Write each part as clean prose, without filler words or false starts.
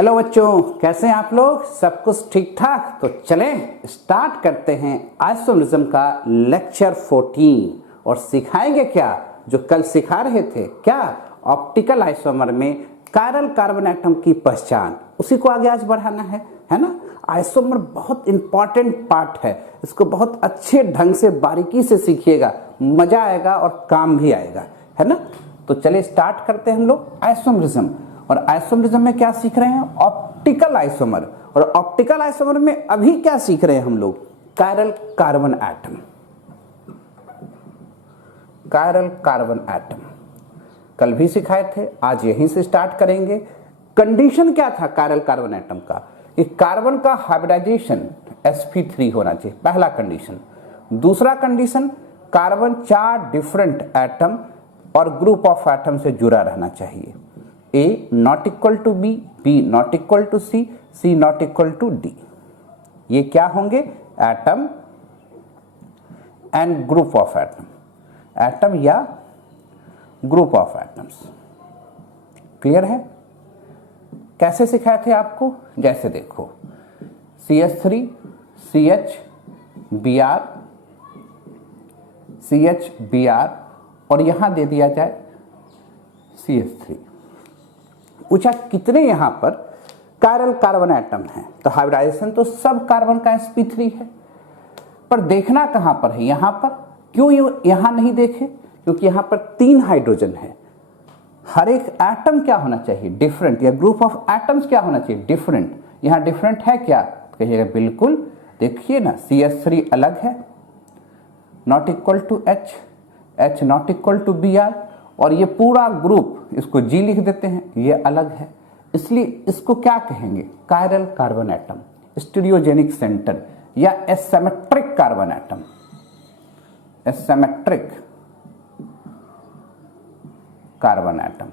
Hello बच्चों, कैसे हैं आप लोग? सब कुछ ठीक ठाक? तो चलें स्टार्ट करते हैं आइसोमरिज्म का लेक्चर 14 और सिखाएंगे क्या जो कल सिखा रहे थे, क्या ऑप्टिकल आइसोमर में कायरल कार्बन एटम की पहचान, उसी को आगे आज बढ़ाना है ना। आइसोमर बहुत इंपॉर्टेंट पार्ट है, इसको बहुत अच्छे ढंग से बारीकी से सीखिएगा, मजा आएगा और काम भी आएगा, है ना। तो चलिए स्टार्ट करते हैं हम लोग आइसोमरिज्म। और आइसोमरिज्म में क्या सीख रहे हैं? Optical isomer. और ऑप्टिकल आइसोमर में अभी क्या सीख रहे हैं हम लोग? Chiral carbon atom. Chiral carbon atom कल भी सिखाए थे, आज यहीं से स्टार्ट करेंगे। कंडीशन क्या था कायरल कार्बन एटम का? कि कार्बन का हाइब्रिडाइजेशन sp3 होना चाहिए, पहला कंडीशन। दूसरा कंडीशन, कार्बन 4 डिफरेंट एटम और ग्रुप ऑफ एटम से जुड़ा रहना चाहिए। A not equal to B, B not equal to C, C not equal to D। ये क्या होंगे? Atom and group of atom, atom या ग्रुप ऑफ एटम्स। क्लियर है? कैसे सिखाए थे आपको? जैसे देखो CH3 CH Br CH Br और यहां दे दिया जाए CH3। पूछा कितने यहां पर कायरल कार्बन एटम है, तो हाइब्रिडाइजेशन तो सब कार्बन का sp3 है, पर देखना कहां पर है? यहां पर। क्यों यहां नहीं देखे? क्योंकि यहां पर 3 हाइड्रोजन है। हर एक एटम क्या होना चाहिए? डिफरेंट, या ग्रुप ऑफ एटम्स क्या होना चाहिए? डिफरेंट। यहां डिफरेंट है क्या? कहिएगा बिल्कुल। देखिए ना, CH3 अलग है, not equal to H, H not equal to Br, और ये पूरा ग्रुप, इसको G लिख देते हैं, ये अलग है, इसलिए इसको क्या कहेंगे? Chiral carbon atom, stereogenic centre या asymmetric carbon atom. Asymmetric carbon atom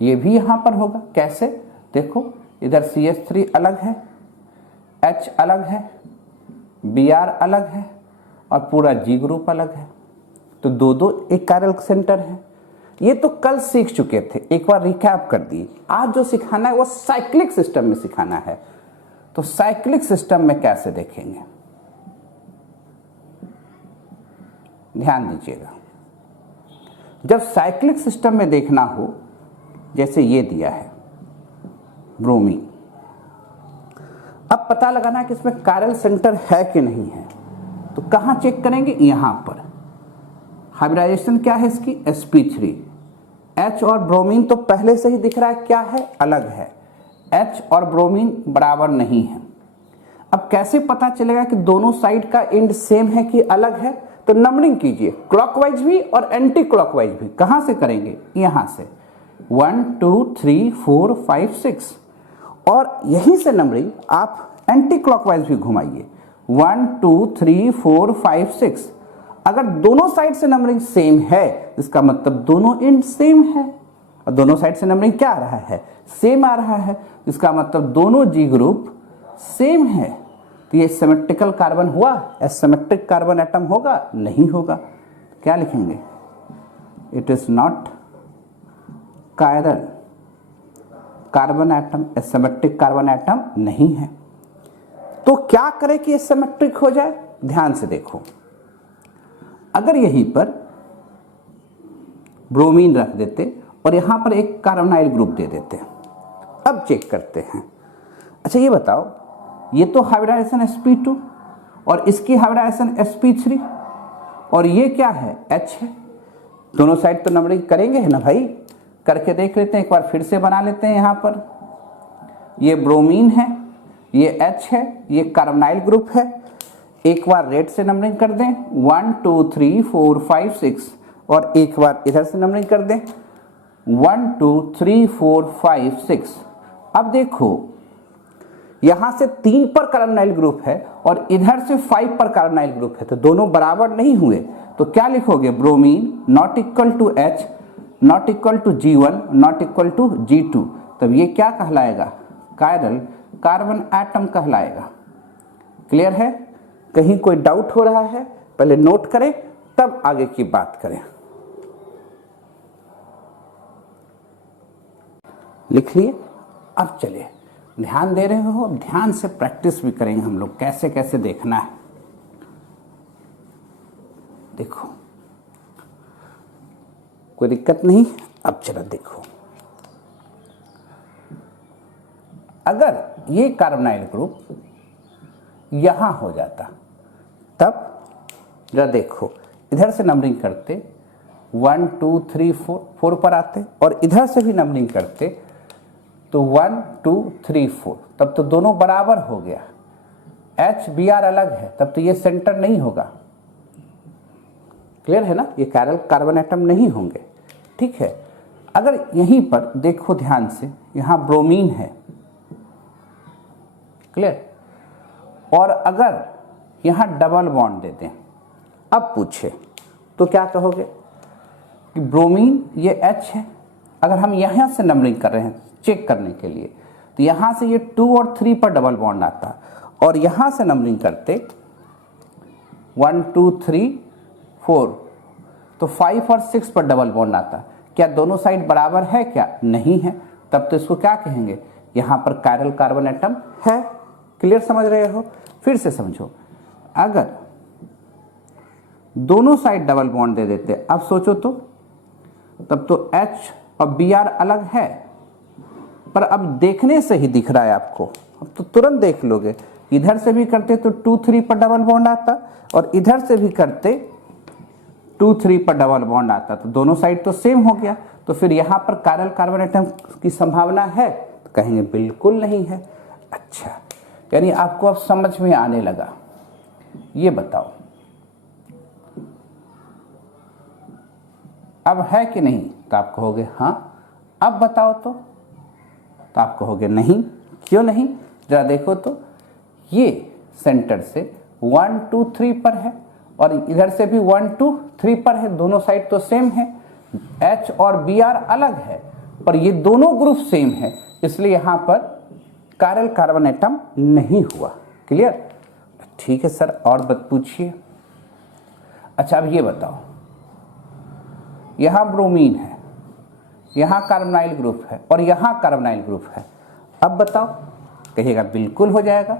ये भी यहां पर होगा। कैसे? देखो इधर CH3 अलग है, H अलग है, Br अलग है और पूरा G ग्रुप अलग है, तो दो एक कायरल सेंटर है। ये तो कल सीख चुके थे, एक बार रिकैप कर दिए। आज जो सिखाना है वो साइक्लिक सिस्टम में सिखाना है। तो साइक्लिक सिस्टम में कैसे देखेंगे, ध्यान दीजिएगा। जब साइक्लिक सिस्टम में देखना हो, जैसे ये दिया है ब्रोमीन, अब पता लगाना है कि इसमें कायरल सेंटर है कि नहीं है, तो कहां चेक करेंगे? यहां पर। हाइब्रिडाइजेशन क्या है इसकी? sp3। H और ब्रोमीन तो पहले से ही दिख रहा है क्या है? अलग है। H और ब्रोमीन बराबर नहीं है। अब कैसे पता चलेगा कि दोनों साइड का एंड सेम है कि अलग है? तो नंबरिंग कीजिए, क्लॉकवाइज भी और एंटी क्लॉकवाइज भी। कहां से करेंगे? यहां से 1 2 3 4 5 6, और यहीं से नंबरिंग आप एंटी क्लॉकवाइज भी घुमाइए, 1 2 3 4 5 6। अगर दोनों साइड से नंबरिंग सेम है, इसका मतलब दोनों एंड सेम है, और दोनों साइड से नंबरिंग क्या आ रहा है? सेम आ रहा है, इसका मतलब दोनों G ग्रुप सेम है। तो ये सिमेट्रिकल कार्बन हुआ? एसिमेट्रिक कार्बन एटम होगा? नहीं होगा। क्या लिखेंगे? It is not chiral carbon atom, asymmetric carbon atom नहीं है। तो क्या करें कि एसिमेट्रिक हो जाए? ध्यान से देखो, अगर यहीं पर ब्रोमीन रख देते और यहां पर एक कार्बोनाइल ग्रुप दे देते, अब चेक करते हैं। अच्छा ये बताओ, ये तो हाइब्रिडाइजेशन sp2 और इसकी हाइब्रिडाइजेशन sp3, और ये क्या है? H है। दोनों साइड तो नंबरिंग करेंगे है ना भाई, करके देख लेते हैं। एक बार फिर से बना लेते हैं। यहां पर ये ब्रोमीन है, ये H है, ये कार्बोनाइल ग्रुप है। एक बार रेड से नंबरिंग कर दें, 1 2 3 4 5 6, और एक बार इधर से नंबरिंग कर दें, 1 2 3 4 5 6। अब देखो यहां से 3 पर कार्बोनाइल ग्रुप है और इधर से 5 पर कार्बोनाइल ग्रुप है, तो दोनों बराबर नहीं हुए। तो क्या लिखोगे? Bromine not equal to H not equal to G1 not equal to G2। तब ये क्या कहलाएगा? कायरल कार्बन एटम कहलाएगा। क्लियर है? कहीं कोई डाउट हो रहा है? पहले नोट करें, तब आगे की बात करें। लिख लिए। अब चलिए, ध्यान दे रहे हो, ध्यान से प्रैक्टिस भी करेंगे हम लोग, कैसे कैसे देखना है। देखो, कोई दिक्कत नहीं। अब चलो देखो, अगर ये कार्बोनाइल ग्रुप यहां हो जाता, तब जरा देखो, इधर से नंबरिंग करते 1 2 3 4 पर आते, और इधर से भी नंबरिंग करते तो 1 2 3 4, तब तो दोनों बराबर हो गया। H Br अलग है, तब तो ये सेंटर नहीं होगा। क्लियर है ना, ये कैरल कार्बन एटम नहीं होंगे। ठीक है, अगर यहीं पर देखो ध्यान से, यहां ब्रोमीन है। क्लियर, और अगर यहां डबल बॉन्ड दे दें, अब पूछे तो क्या कहोगे कि ब्रोमीन ये H है। अगर हम यहां से नंबरिंग कर रहे हैं चेक करने के लिए, तो यहां से ये 2 और 3 पर डबल बॉन्ड आता, और यहां से नंबरिंग करते 1 2 3 4, तो 5 और 6 पर डबल बॉन्ड आता। क्या दोनों साइड बराबर है? क्या नहीं है। तब तो इसको क्या कहेंगे, यहां पर कायरल कार्बन एटम है। क्लियर, समझ रहे हो? फिर से समझो, अगर दोनों साइड डबल बॉन्ड दे देते, अब सोचो तो, तब तो H और Br अलग है, पर अब देखने से ही दिख रहा है आपको, अब तो तुरंत देख लोगे। इधर से भी करते तो 2 3 पर डबल बॉन्ड आता, और इधर से भी करते 2 3 पर डबल बॉन्ड आता, तो दोनों साइड तो सेम हो गया। तो फिर यहां पर कायरल कार्बन एटम की संभावना है? तो कहेंगे बिल्कुल नहीं है। अच्छा, यानी आपको अब समझ में आने लगा। ये बताओ, अब है कि नहीं? तो आप कहोगे हाँ। अब बताओ तो आप कहोगे नहीं। क्यों नहीं? जरा देखो तो, ये सेंटर से 1 2 3 पर है, और इधर से भी 1 2 3 पर है, दोनों साइड तो सेम है। H और Br अलग है, पर ये दोनों ग्रुप सेम है, इसलिए यहां पर कायरल कार्बन एटम नहीं हुआ। क्लियर? ठीक है सर, और बात पूछिए। अच्छा, अब ये बताओ, यहां ब्रोमीन है, यहां कार्बोनाइल ग्रुप है, और यहां कार्बोनाइल ग्रुप है। अब बताओ, कहिएगा बिल्कुल हो जाएगा।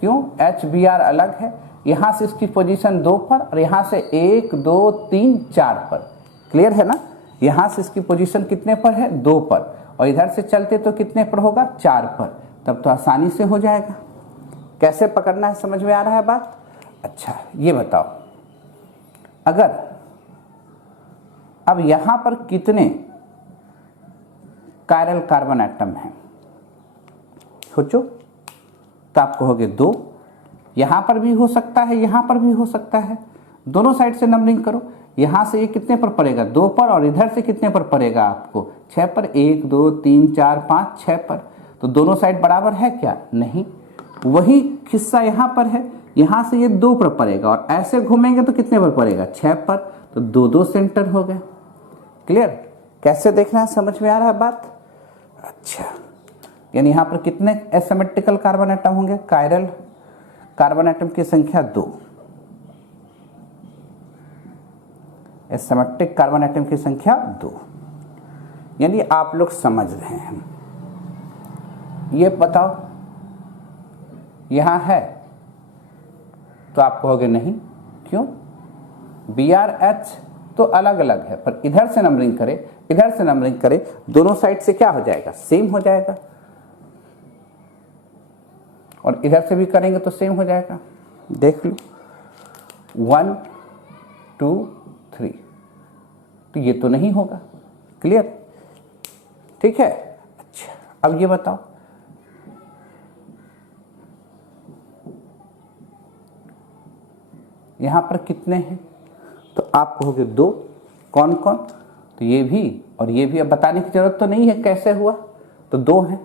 क्यों? H Br अलग है, यहां से इसकी पोजीशन 2 पर, और यहां से 1 2 3 4 पर। क्लियर है ना? यहां से इसकी पोजीशन कितने पर है? 2 पर, और इधर से चलते तो कितने पर होगा? 4 पर। तब तो आसानी से हो जाएगा। कैसे पकड़ना है, समझ में आ रहा है बात? अच्छा, ये बताओ, अगर अब यहां पर कितने कायरल कार्बन एटम हैं? सोचो, तो आप कहोगे 2। यहां पर भी हो सकता है, यहां पर भी हो सकता है। दोनों साइड से नंबरिंग करो। यहां से ये कितने पर पड़ेगा? 2 पर, और इधर से कितने पर पड़ेगा आपको? 6 पर। 1 2 3 4 5 6 पर। तो दोनों साइड बराबर है क्या? नहीं। वही हिस्सा यहां पर है, यहां से ये 2 पर पड़ेगा, और ऐसे घूमेंगे तो कितने पर पड़ेगा? 6 पर। तो 2 2 सेंटर हो गए। क्लियर? कैसे देखना है, समझ में आ रहा है बात? अच्छा, यानी यहां पर कितने एसिमेट्रिकल कार्बन एटम होंगे? कायरल कार्बन एटम की संख्या 2। एसिमेट्रिक कार्बन एटम की संख्या 2। यानी आप लोग समझ रहे हैं। ये बताओ, यहां है? तो आप कहोगे नहीं। क्यों? Br H तो अलग अलग है, पर इधर से नंबरिंग करे, इधर से नंबरिंग करे, दोनों साइड से क्या हो जाएगा? सेम हो जाएगा। और इधर से भी करेंगे तो सेम हो जाएगा। देख लो, 1 2 3, तो ये तो नहीं होगा। क्लियर? ठीक है। अच्छा, अब ये बताओ, यहां पर कितने हैं? तो आप कहोगे 2। कौन कौन? तो ये भी और ये भी। अब बताने की जरूरत तो नहीं है कैसे हुआ, तो 2 हैं।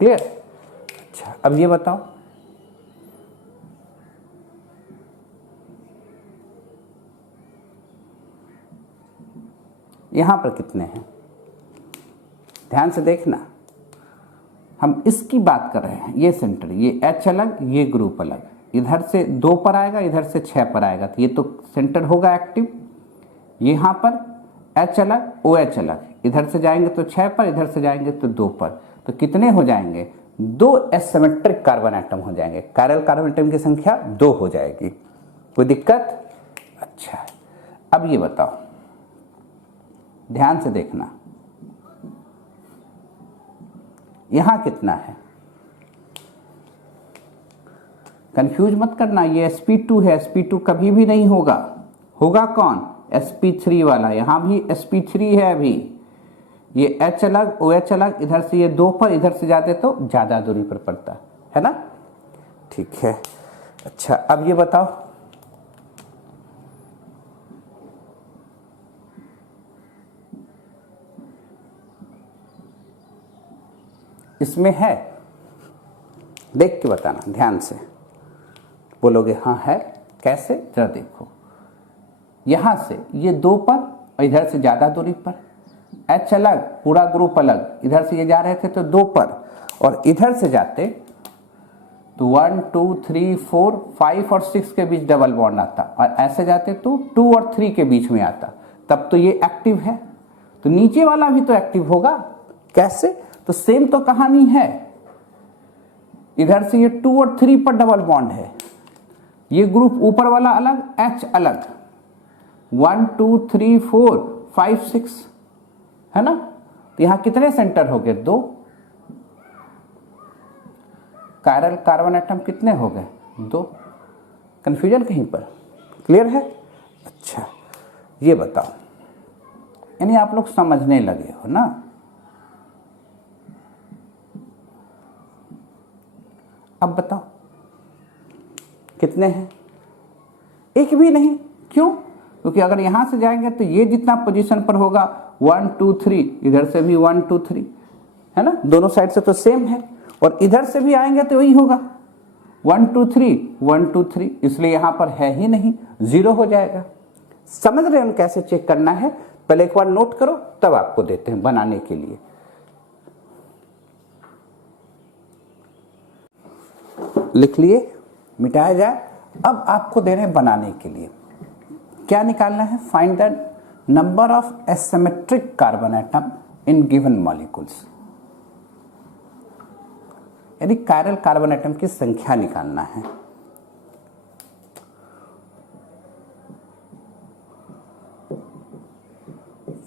क्लियर? अच्छा, अब ये बताओ, यहां पर कितने हैं? ध्यान से देखना, हम इसकी बात कर रहे हैं। ये सेंटर, ये H अलग, ये ग्रुप अलग। इधर से 2 पर आएगा, इधर से 6 पर आएगा, तो ये तो सेंटर होगा एक्टिव। यहां पर H अलग, OH अलग, इधर से जाएंगे तो 6 पर, इधर से जाएंगे तो 2 पर, तो कितने हो जाएंगे? 2 एसिमेट्रिक कार्बन एटम हो जाएंगे। कायरल कार्बन एटम की संख्या 2 हो जाएगी। कोई दिक्कत? अच्छा, अब ये बताओ, ध्यान से देखना, यहां कितना है? कंफ्यूज मत करना, ये sp2 है, sp2 कभी भी नहीं होगा। होगा कौन? sp3 वाला। यहां भी sp3 है अभी, ये H अलग OH अलग, इधर से ये 2 पर, इधर से जाते तो ज्यादा दूरी पर पड़ता है ना। ठीक है, अच्छा अब ये बताओ, इसमें है? देख के बताना, ध्यान से बोलोगे हाँ है। कैसे? जरा देखो, यहां से ये 2 पर और इधर से ज्यादा दूरी पर, H अलग, पूरा ग्रुप अलग, इधर से ये जा रहे थे तो 2 पर, और इधर से जाते तो 1 2 3 4 5 और 6 के बीच डबल बॉन्ड आता, और ऐसे जाते तो 2 और 3 के बीच में आता, तब तो ये एक्टिव है। तो नीचे वाला भी तो एक्टिव होगा। कैसे? तो सेम तो कहानी है, इधर से ये 2 और 3 पर डबल बॉन्ड है, ये ग्रुप ऊपर वाला अलग, H अलग, 1 2 3 4 5 6 है ना। तो यहां कितने सेंटर हो गए? 2। कायरल कार्बन एटम कितने हो गए? 2। कंफ्यूजन कहीं पर? क्लियर है? अच्छा, ये बताओ, यानी आप लोग समझने लगे हो ना। अब बताओ कितने हैं? एक भी नहीं। क्यों? क्योंकि अगर यहां से जाएंगे तो ये जितना पोजीशन पर होगा 1 2 3, इधर से भी 1 2 3 है ना, दोनों साइड से तो सेम है, और इधर से भी आएंगे तो वही होगा 1 2 3 1 2 3, इसलिए यहां पर है ही नहीं, 0 हो जाएगा। समझ रहे हैं हम कैसे चेक करना है? पहले एक बार नोट करो, तब आपको देते हैं बनाने के लिए। लिख लिए, मिटाया जाए। अब आपको दे रहे हैं बनाने के लिए, क्या निकालना है? Find the number of asymmetric carbon atom in given molecules, यानी कायरल कार्बन एटम की संख्या निकालना है।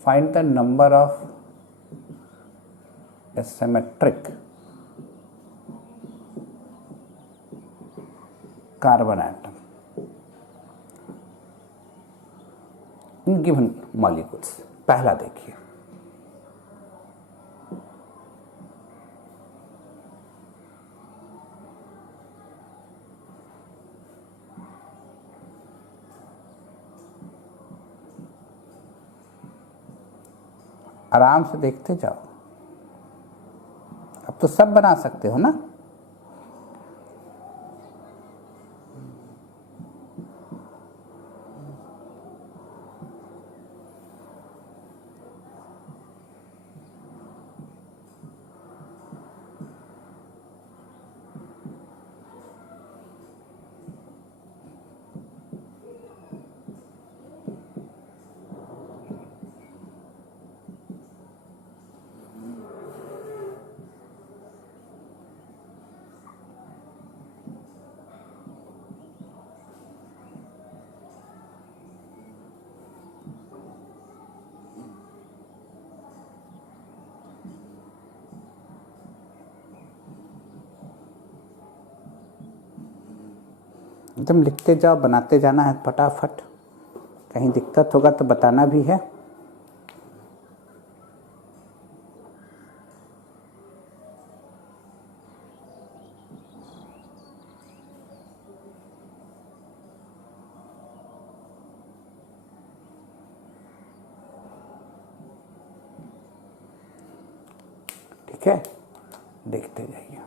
Find the number of asymmetric carbon atom in given molecules. पहला देखिए, आराम से देखते जाओ, अब तो सब बना सकते हो ना। एकदम लिखते जाओ, बनाते जाना है फटाफट, कहीं दिक्कत होगा तो बताना भी है। ठीक है, देखते जाइए।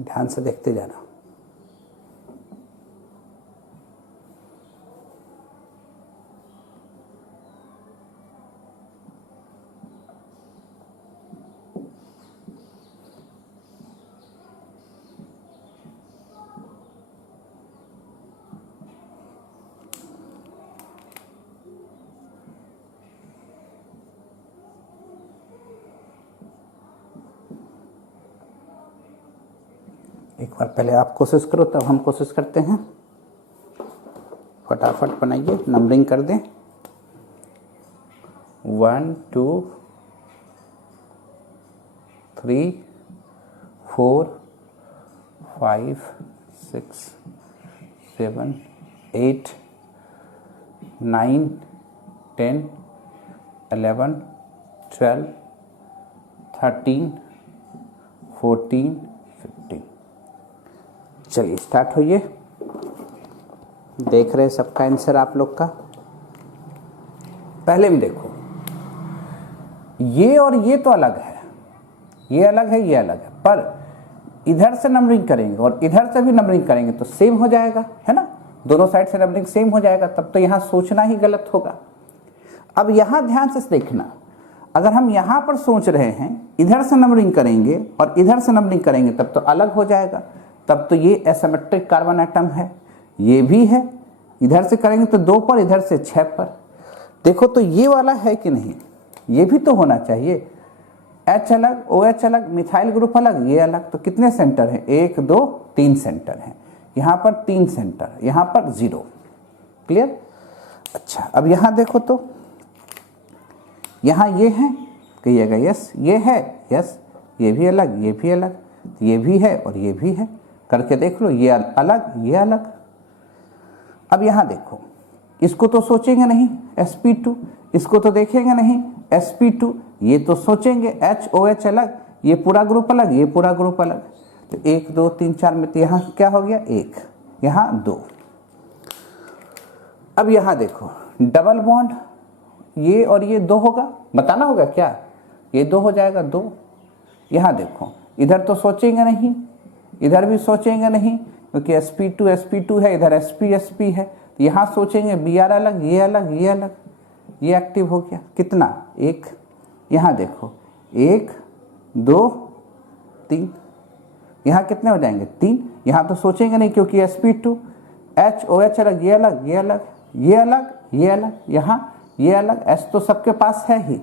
ध्यान से देखते जाना। एक बार पहले आप कोशिश करो तब हम कोशिश करते हैं। फटाफट बनाइए, नंबरिंग कर दें। 1 2 3 4 5 6 7 8 9 10 11 12 13 14 15। चलिए स्टार्ट होइए। देख रहे हैं सबका आंसर आप लोग का। पहले में देखो, ये और ये तो अलग है, ये अलग है, ये अलग है, पर इधर से नंबरिंग करेंगे और इधर से भी नंबरिंग करेंगे तो सेम हो जाएगा, है ना। दोनों साइड से नंबरिंग सेम हो जाएगा, तब तो यहां सोचना ही गलत होगा। अब यहां ध्यान से देखना, अगर हम यहां पर सोच रहे हैं, इधर से नंबरिंग करेंगे और इधर से नंबरिंग करेंगे तब तो अलग हो जाएगा। तब तो ये एसिमेट्रिक कार्बन एटम है, ये भी है। इधर से करेंगे तो 2 पर, इधर से 6 पर। देखो तो ये वाला है कि नहीं, ये भी तो होना चाहिए। H अलग, OH अलग, मिथाइल ग्रुप अलग, ये अलग, तो कितने सेंटर हैं? 1 2 3 सेंटर हैं। यहाँ पर 3 सेंटर, यहाँ पर 0। क्लियर? अच्छा, अब यहाँ देखो तो यहाँ ये है, कहिएगा यस, ये है यस, ये भी अलग, ये भी अलग, ये भी है और ये भी है। करके देख लो, ये अलग, ये अलग। अब यहां देखो, इसको तो सोचेंगे नहीं, sp2, इसको तो देखेंगे नहीं, sp2, ये तो सोचेंगे HOH अलग, ये पूरा ग्रुप अलग, ये पूरा ग्रुप अलग। तो 1 2 3 4 में तो यहां क्या हो गया? 1, यहां 2। अब यहां देखो, डबल बॉन्ड, ये और ये 2 होगा, बताना होगा क्या? ये 2 हो जाएगा, 2। यहां देखो, इधर तो सोचेंगे नहीं, इधर भी सोचेंगे नहीं, क्योंकि sp2 है, इधर sp है। तो यहाँ सोचेंगे Br अलग, ये अलग, ये अलग, ये एक्टिव हो गया। कितना? 1। यहाँ देखो, 1 2 3, यहाँ कितने हो जाएंगे? 3। यहाँ तो सोचेंगे नहीं, क्योंकि sp2, HOH अलग, ये अलग, ये अलग, ये अलग, ये अलग, यहाँ ये अलग, H तो सबके पास है ही।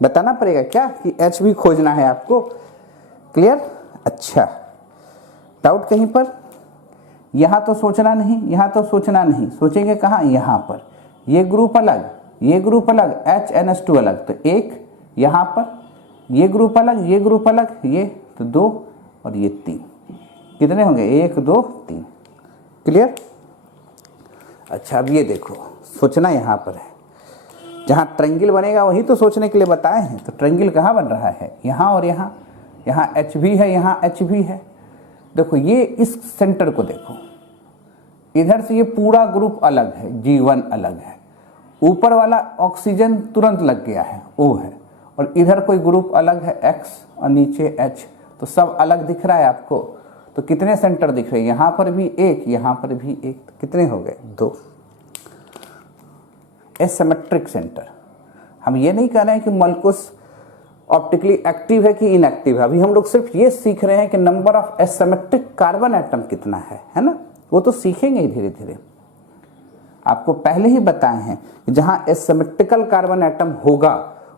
बताना पड़ेगा क्या कि H भी खोजना है आपको। क्लियर? अच्छा, डाउट कहीं पर? यहाँ तो सोचना नहीं, यहाँ तो सोचना नहीं, सोचेंगे कहाँ? यहाँ पर। ये ग्रुप अलग, ये ग्रुप अलग, HNS2 अलग, तो 1 यहाँ पर, ये ग्रुप अलग, ये ग्रुप अलग, ये तो 2 और ये 3। कितने होंगे? 1 2 3। क्लियर? अच्छा, अब ये देखो, सोचना यहाँ पर है। जहाँ ट्रायंगल बनेगा वही तो सोचने के लिए बताए हैं। तो ट्रायंगल कहाँ बन रहा है? यहाँ और यहाँ। यहाँ H भी है, यहाँ H भी है। देखो, ये इस सेंटर को देखो, इधर से ये पूरा ग्रुप अलग है, G1 अलग है। ऊपर वाला ऑक्सीजन तुरंत लग गया है, O है, और इधर कोई ग्रुप अलग है, X, और नीचे H, तो सब अलग दिख रहा है आपको। तो कितने सेंटर दिख रहे हैं? यहाँ पर भी 1, यहाँ पर भी 1, तो कितने हो गए? 2। Asymmetric centre. हम ये नहीं कह रहे हैं कि मॉलिक्यूल्स ऑप्टिकली एक्टिव है कि इनएक्टिव है। अभी हम लोग सिर्फ ये सीख रहे हैं कि number of asymmetric carbon atom कितना है ना। वो तो सीखेंगे ही धीरे धीरे। आपको पहले ही बताए हैं कि जहां एसिमेट्रिकल कार्बन एटम होगा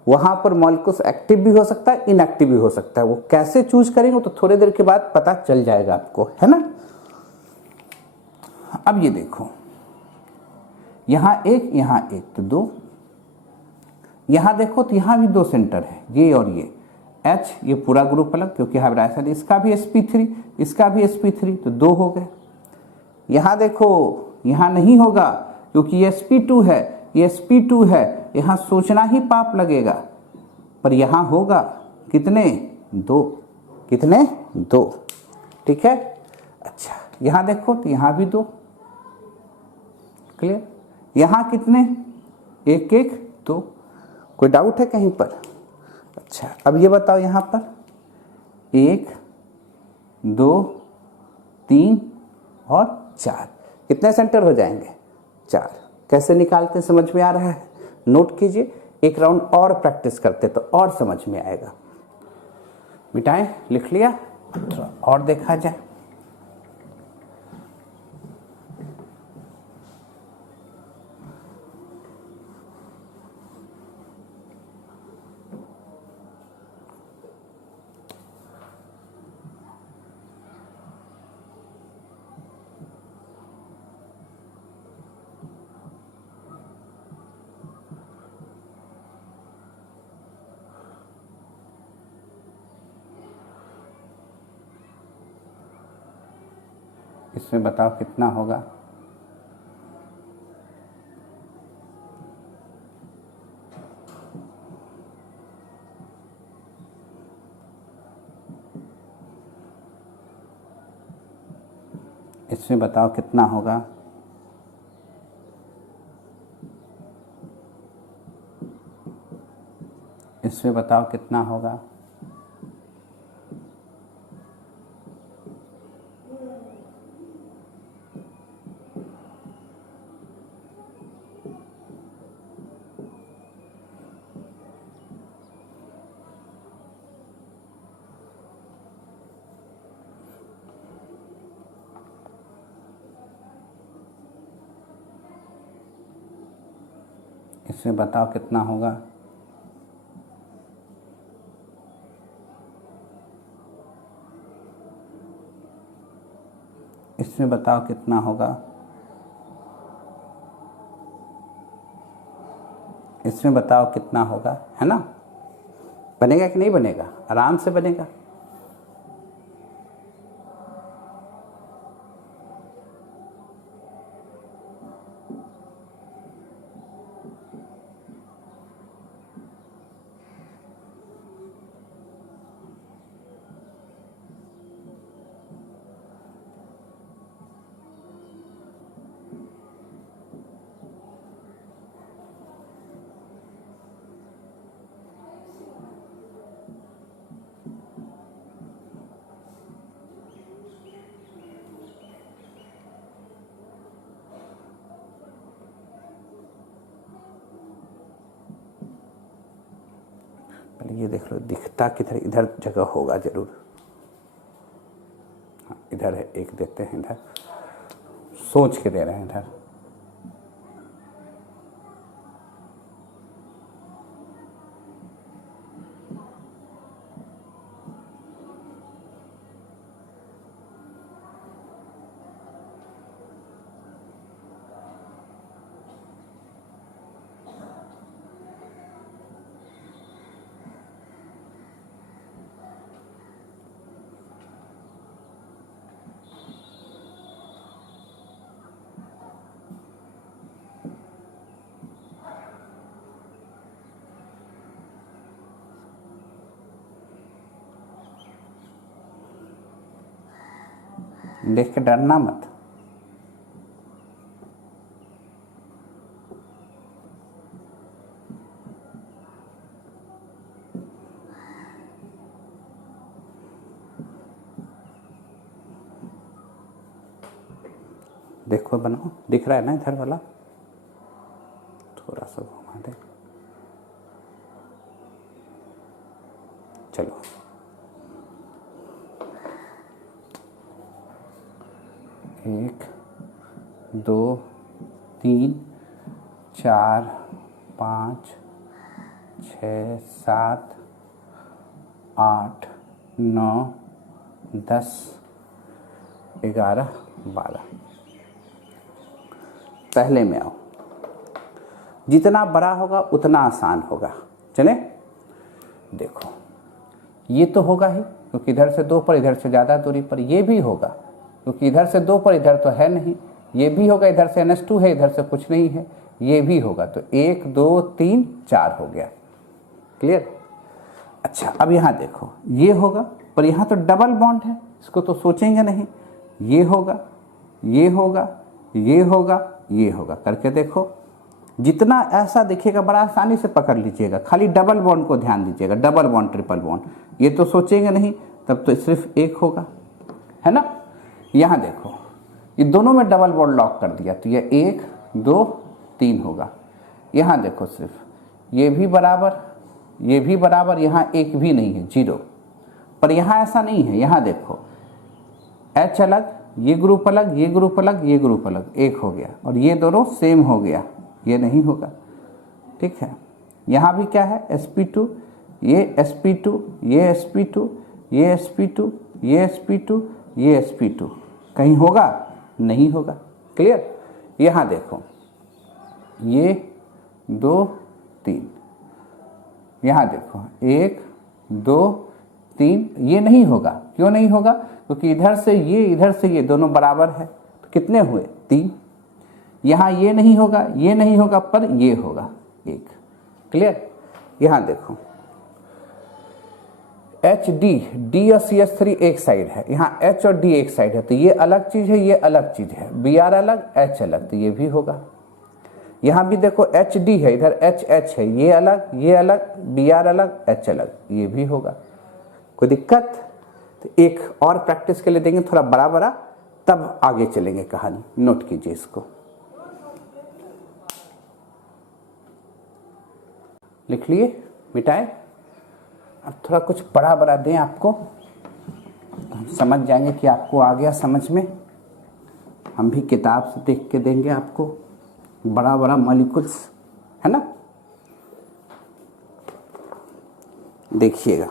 वहां पर मॉलिक्यूल्स एक्टिव भी हो सकता है, इनएक्टिव भी हो सकता है। वो कैसे चूज करेंगे तो थोड़ी देर के बाद पता चल जाएगा आपको, है ना। अब ये देखो, यहां 1, यहां 1, तो 2। यहां देखो तो यहां भी 2 सेंटर है, ये और ये H, ये पूरा ग्रुप अलग, क्योंकि हाइब्रिडाइजेशन, इसका भी sp3, इसका भी sp3, तो 2 हो गए। यहां देखो, यहां नहीं होगा क्योंकि ये sp2 है, ये sp2 है, यहां सोचना ही पाप लगेगा, पर यहां होगा कितने? 2। कितने? 2। ठीक है। अच्छा, यहां देखो तो यहां भी 2। क्लियर? यहां कितने? 1 1 2। कोई डाउट है कहीं पर? अच्छा, अब ये बताओ, यहां पर 1 2 3 और 4, कितने सेंटर हो जाएंगे? 4। कैसे निकालते हैं समझ में आ रहा है? नोट कीजिए, एक राउंड और प्रैक्टिस करते तो और समझ में आएगा। मिटाएं, लिख लिया, और देखा जाए। इसमें बताओ कितना होगा? इसमें बताओ कितना होगा? इसमें बताओ कितना होगा? इसमें बताओ कितना होगा? इसमें बताओ कितना होगा? इसमें बताओ कितना होगा, है ना? बनेगा कि नहीं बनेगा? आराम से बनेगा। पहले ये देख लो, दिखता किधर? इधर जगह होगा जरूर। हाँ, इधर है, एक देते हैं इधर, सोच के दे रहे हैं इधर। देख के डरना मत। देखो बनाओ, दिख रहा है ना इधर वाला? थोड़ा सा घुमा दे। चलो, एक, 2, 3, 4, 5, 6, 7, 8, 9, 10, 11, 12। पहले में आओ। जितना बड़ा होगा उतना आसान होगा। चले, देखो ये तो होगा ही, क्योंकि इधर से 2 पर, इधर से ज़्यादा दूरी पर। ये भी होगा, क्योंकि इधर से 2 पर, इधर तो है नहीं। ये भी होगा, इधर से NH2 है, इधर से कुछ नहीं है। ये भी होगा, तो 1, 2, 3, 4 हो गया। क्लियर? अच्छा, अब यहाँ देखो, ये होगा, पर यहाँ तो डबल बॉन्ड है, इसको तो सोचेंगे नहीं। ये होगा, ये होगा, ये होगा, ये होगा, करके देखो। जितना ऐसा दिखेगा बड़ा आसानी से पकड़ लीजिएगा, खाली डबल बॉन्ड को ध्यान दीजिएगा। डबल बॉन्ड, ट्रिपल बॉन्ड, ये तो सोचेंगे नहीं, तब तो सिर्फ एक होगा, है ना? यहाँ देखो ये दोनों में डबल बॉन्ड लॉक कर दिया तो ये 1 2 3 होगा। यहाँ देखो सिर्फ ये भी बराबर, यहाँ एक भी नहीं है, 0। पर यहाँ ऐसा नहीं है, यहाँ देखो H अलग, ये ग्रुप अलग, ये ग्रुप अलग, ये ग्रुप अलग, 1 हो गया और ये दोनों सेम हो गया, ये नहीं होगा। ठीक है, यहाँ भी क्या है sp2, ये sp2, ये sp2, ये sp2, ये sp2, ये sp2, कहीं होगा? नहीं होगा। क्लियर? यहाँ देखो ये 2 3, यहाँ देखो 1 2 3, ये नहीं होगा। क्यों नहीं होगा? क्योंकि इधर से ये दोनों बराबर है, तो कितने हुए? 3। यहाँ ये नहीं होगा पर ये होगा 1। क्लियर? यहाँ देखो D और CH3 एक साइड है, यहाँ H और D एक साइड है, तो ये अलग चीज़ है, ये अलग चीज़ है, Br अलग H अलग, तो ये भी होगा। यहाँ भी देखो HD है, इधर HH है, ये अलग Br अलग H अलग, ये भी होगा। कोई दिक्कत? तो एक और प्रैक्टिस के लिए देंगे थोड़ा बड़ा बड़ा, तब आगे चलेंगे कहानी। नोट कीजिए इसको, लिख लिए, मिटाए। अब थोड़ा कुछ बड़ा बड़ा दें आपको, हम समझ जाएंगे कि आपको आ गया समझ में। हम भी किताब से देख के देंगे आपको बड़ा बड़ा मॉलिक्यूल्स, है ना। देखिएगा,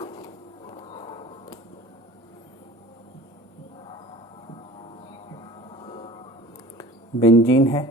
बेंजीन है,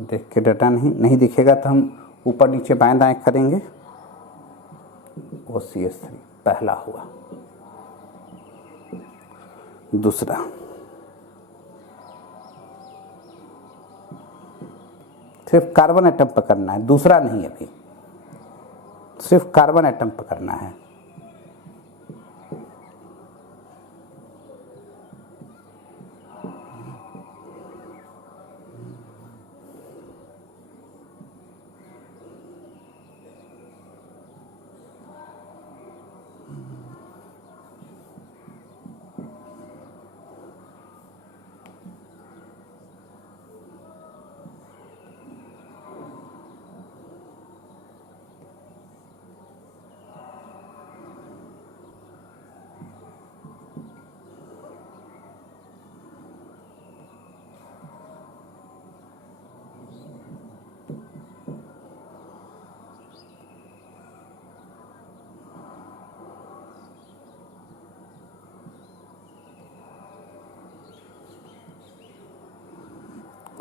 देख के डाटा नहीं दिखेगा तो हम ऊपर नीचे बाएं दाएं करेंगे। OCH3 पहला हुआ, दूसरा, सिर्फ कार्बन एटम पकड़ना है, दूसरा नहीं, अभी सिर्फ कार्बन एटम पकड़ना है।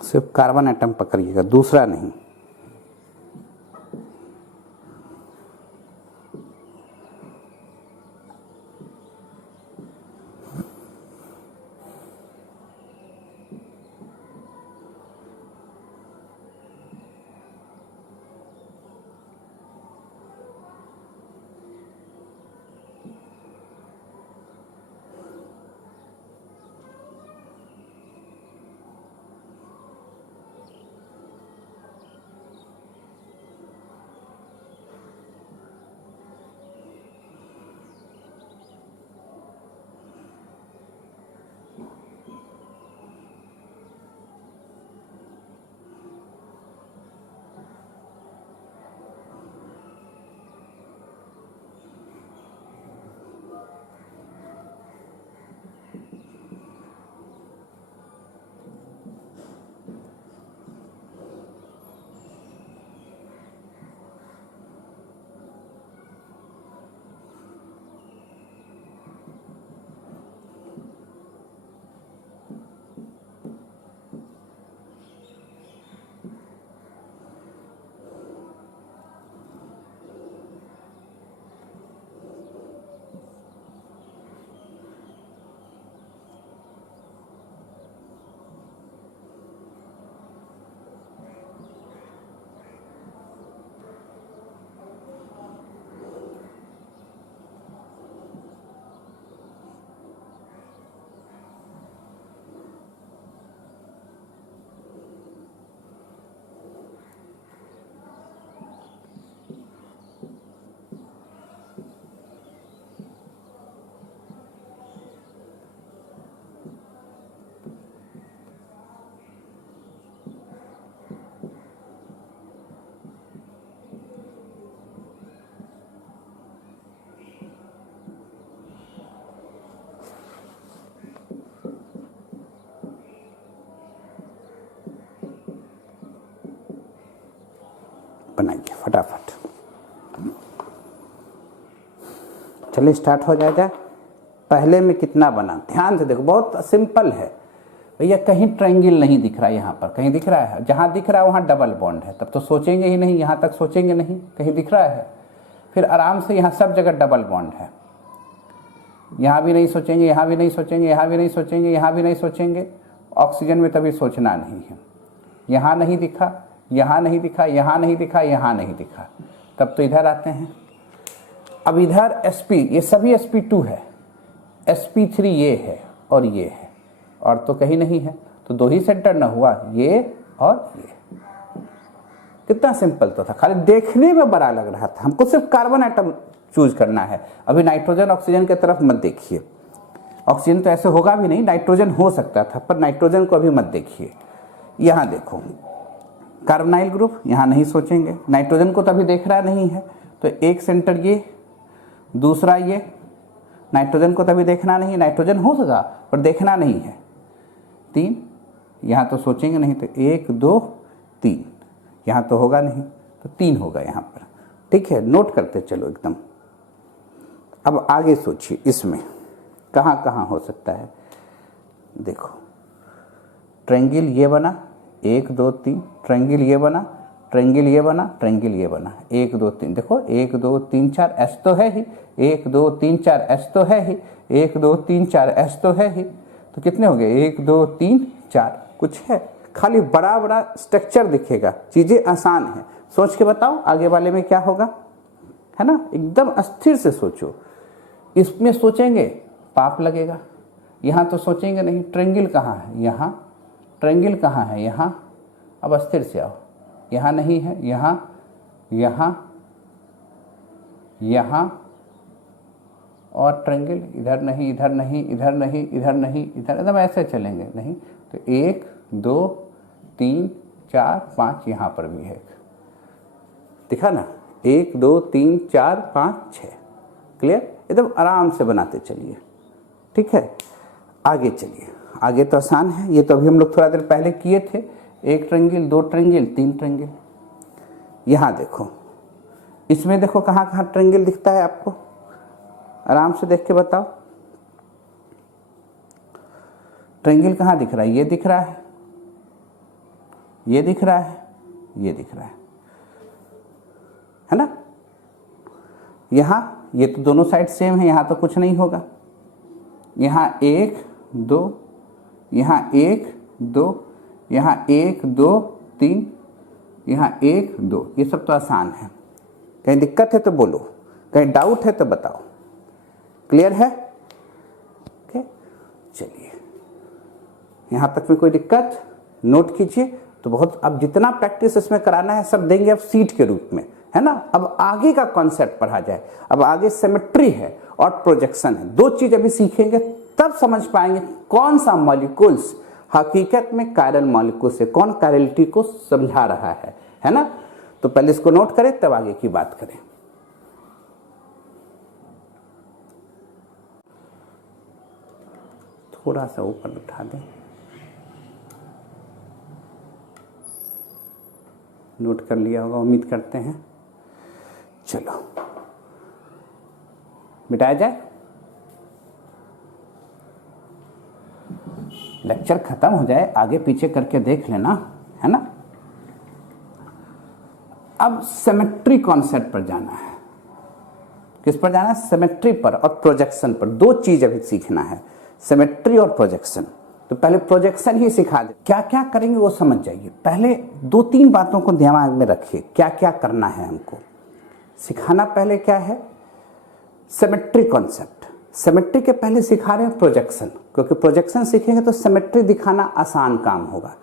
सिर्फ कार्बन एटम पकड़िएगा, दूसरा नहीं। बनाइए फटाफट। चलिए स्टार्ट हो जाएगा। पहले में कितना बना, ध्यान से देखो, बहुत सिंपल है भैया। कहीं ट्रायंगल नहीं दिख रहा है, यहाँ पर कहीं दिख रहा है? जहाँ दिख रहा है वहाँ डबल बॉन्ड है, तब तो सोचेंगे ही नहीं, यहाँ तक सोचेंगे नहीं। कहीं दिख रहा है? फिर आराम से यहाँ सब जगह डबल बॉन्ड है, यहाँ भी नहीं सोचेंगे, यहाँ भी नहीं सोचेंगे, यहाँ भी नहीं सोचेंगे, यहाँ भी नहीं सोचेंगे। ऑक्सीजन में तभी सोचना नहीं है। यहाँ नहीं दिखा, यहाँ नहीं दिखा, यहाँ नहीं दिखा, यहाँ नहीं दिखा, तब तो इधर आते हैं। अब इधर sp, ये सभी sp2 है, sp3 ये है और ये है, और तो कहीं नहीं है, तो दो ही सेंटर न हुआ, ये और ये। कितना सिंपल तो था, खाली देखने में बड़ा लग रहा था। हमको सिर्फ कार्बन एटम चूज करना है। अभी नाइट्रोजन ऑक्सीजन की तरफ मत देखिए, ऑक्सीजन तो ऐसे होगा भी नहीं, नाइट्रोजन हो सकता था, पर नाइट्रोजन को अभी मत देखिए। यहाँ देखो कार्बोनाइल ग्रुप, यहाँ नहीं सोचेंगे। नाइट्रोजन को तो अभी देख रहा नहीं है, तो एक सेंटर ये, दूसरा ये। नाइट्रोजन को तो अभी देखना नहीं, नाइट्रोजन हो सका पर देखना नहीं है। 3, यहाँ तो सोचेंगे नहीं, तो 1 2 3, यहाँ तो होगा नहीं, तो 3 होगा यहाँ पर। ठीक है, नोट करते चलो एकदम। अब आगे सोचिए, इसमें कहाँ कहाँ हो सकता है। देखो ट्रायंगल ये बना, 1 2 3, ट्रायंगल ये बना, ट्रायंगल ये बना, ट्रायंगल ये बना, 1 2 3। देखो 1 2 3 4 S तो है ही, 1 2 3 4 S तो है ही, 1 2 3 4 S तो है ही। तो कितने हो गए? 1 2 3 4। कुछ है, खाली बड़ा बड़ा स्ट्रक्चर दिखेगा, चीज़ें आसान है। सोच के बताओ आगे वाले में क्या होगा, है ना? एकदम अस्थिर से सोचो। इसमें सोचेंगे पाप लगेगा, यहाँ तो सोचेंगे नहीं। ट्रायंगल कहाँ है? यहाँ। ट्रायंगल कहाँ है? यहाँ। अब अस्थिर से आओ, यहाँ नहीं है, यहाँ, यहाँ, यहाँ, और ट्रायंगल इधर नहीं, इधर नहीं, इधर नहीं, इधर नहीं, इधर, एकदम ऐसे चलेंगे नहीं। तो 1 2 3 4 5, यहाँ पर भी है, दिखा ना? 1 2 3 4 5 6। क्लियर? एकदम आराम से बनाते चलिए। ठीक है, आगे चलिए। आगे तो आसान है, ये तो अभी हम लोग थोड़ा देर पहले किए थे। 1 ट्रायंगल, 2 ट्रायंगल, 3 ट्रायंगल। यहाँ देखो, इसमें देखो कहाँ कहाँ ट्रायंगल दिखता है आपको, आराम से देख के बताओ। ट्रायंगल कहाँ दिख रहा है? ये दिख रहा है, ये दिख रहा है, ये दिख रहा है ना? यहाँ ये तो दोनों साइड सेम है, यहाँ तो कुछ नहीं होगा। यहाँ 1 2, यहाँ 1 2, यहाँ 1 2 3, यहाँ 1 2। ये सब तो आसान है। कहीं दिक्कत है तो बोलो, कहीं डाउट है तो बताओ। क्लियर है? ओके, चलिए। यहाँ तक में कोई दिक्कत? नोट कीजिए। तो बहुत, अब जितना प्रैक्टिस इसमें कराना है सब देंगे अब सीट के रूप में, है ना? अब आगे का कॉन्सेप्ट पढ़ा जाए। अब आगे सिमेट्री है और प्रोजेक्शन है, दो चीज अभी सीखेंगे, तब समझ पाएंगे कौन सा मॉलिक्यूल्स हकीकत में कायरल मॉलिक्यूल से, कौन कायरलिटी को समझा रहा है ना? तो पहले इसको नोट करें, तब आगे की बात करें। थोड़ा सा ऊपर उठा दें, नोट कर लिया होगा उम्मीद करते हैं। चलो मिटाया जाए। लेक्चर खत्म हो जाए, आगे पीछे करके देख लेना, है ना? अब सिमेट्री कॉन्सेप्ट पर जाना है। किस पर जाना है? सिमेट्री पर और प्रोजेक्शन पर। दो चीज अभी सीखना है, सिमेट्री और प्रोजेक्शन। तो पहले प्रोजेक्शन ही सिखा दे, क्या क्या करेंगे वो समझ जाइए। पहले 2-3 बातों को दिमाग में रखिए, क्या क्या करना है हमको सिखाना। पहले क्या है? Symmetry concept. सिमेट्री के पहले सिखा रहे हैं प्रोजेक्शन, क्योंकि प्रोजेक्शन सीखेंगे तो सिमेट्री दिखाना आसान काम होगा।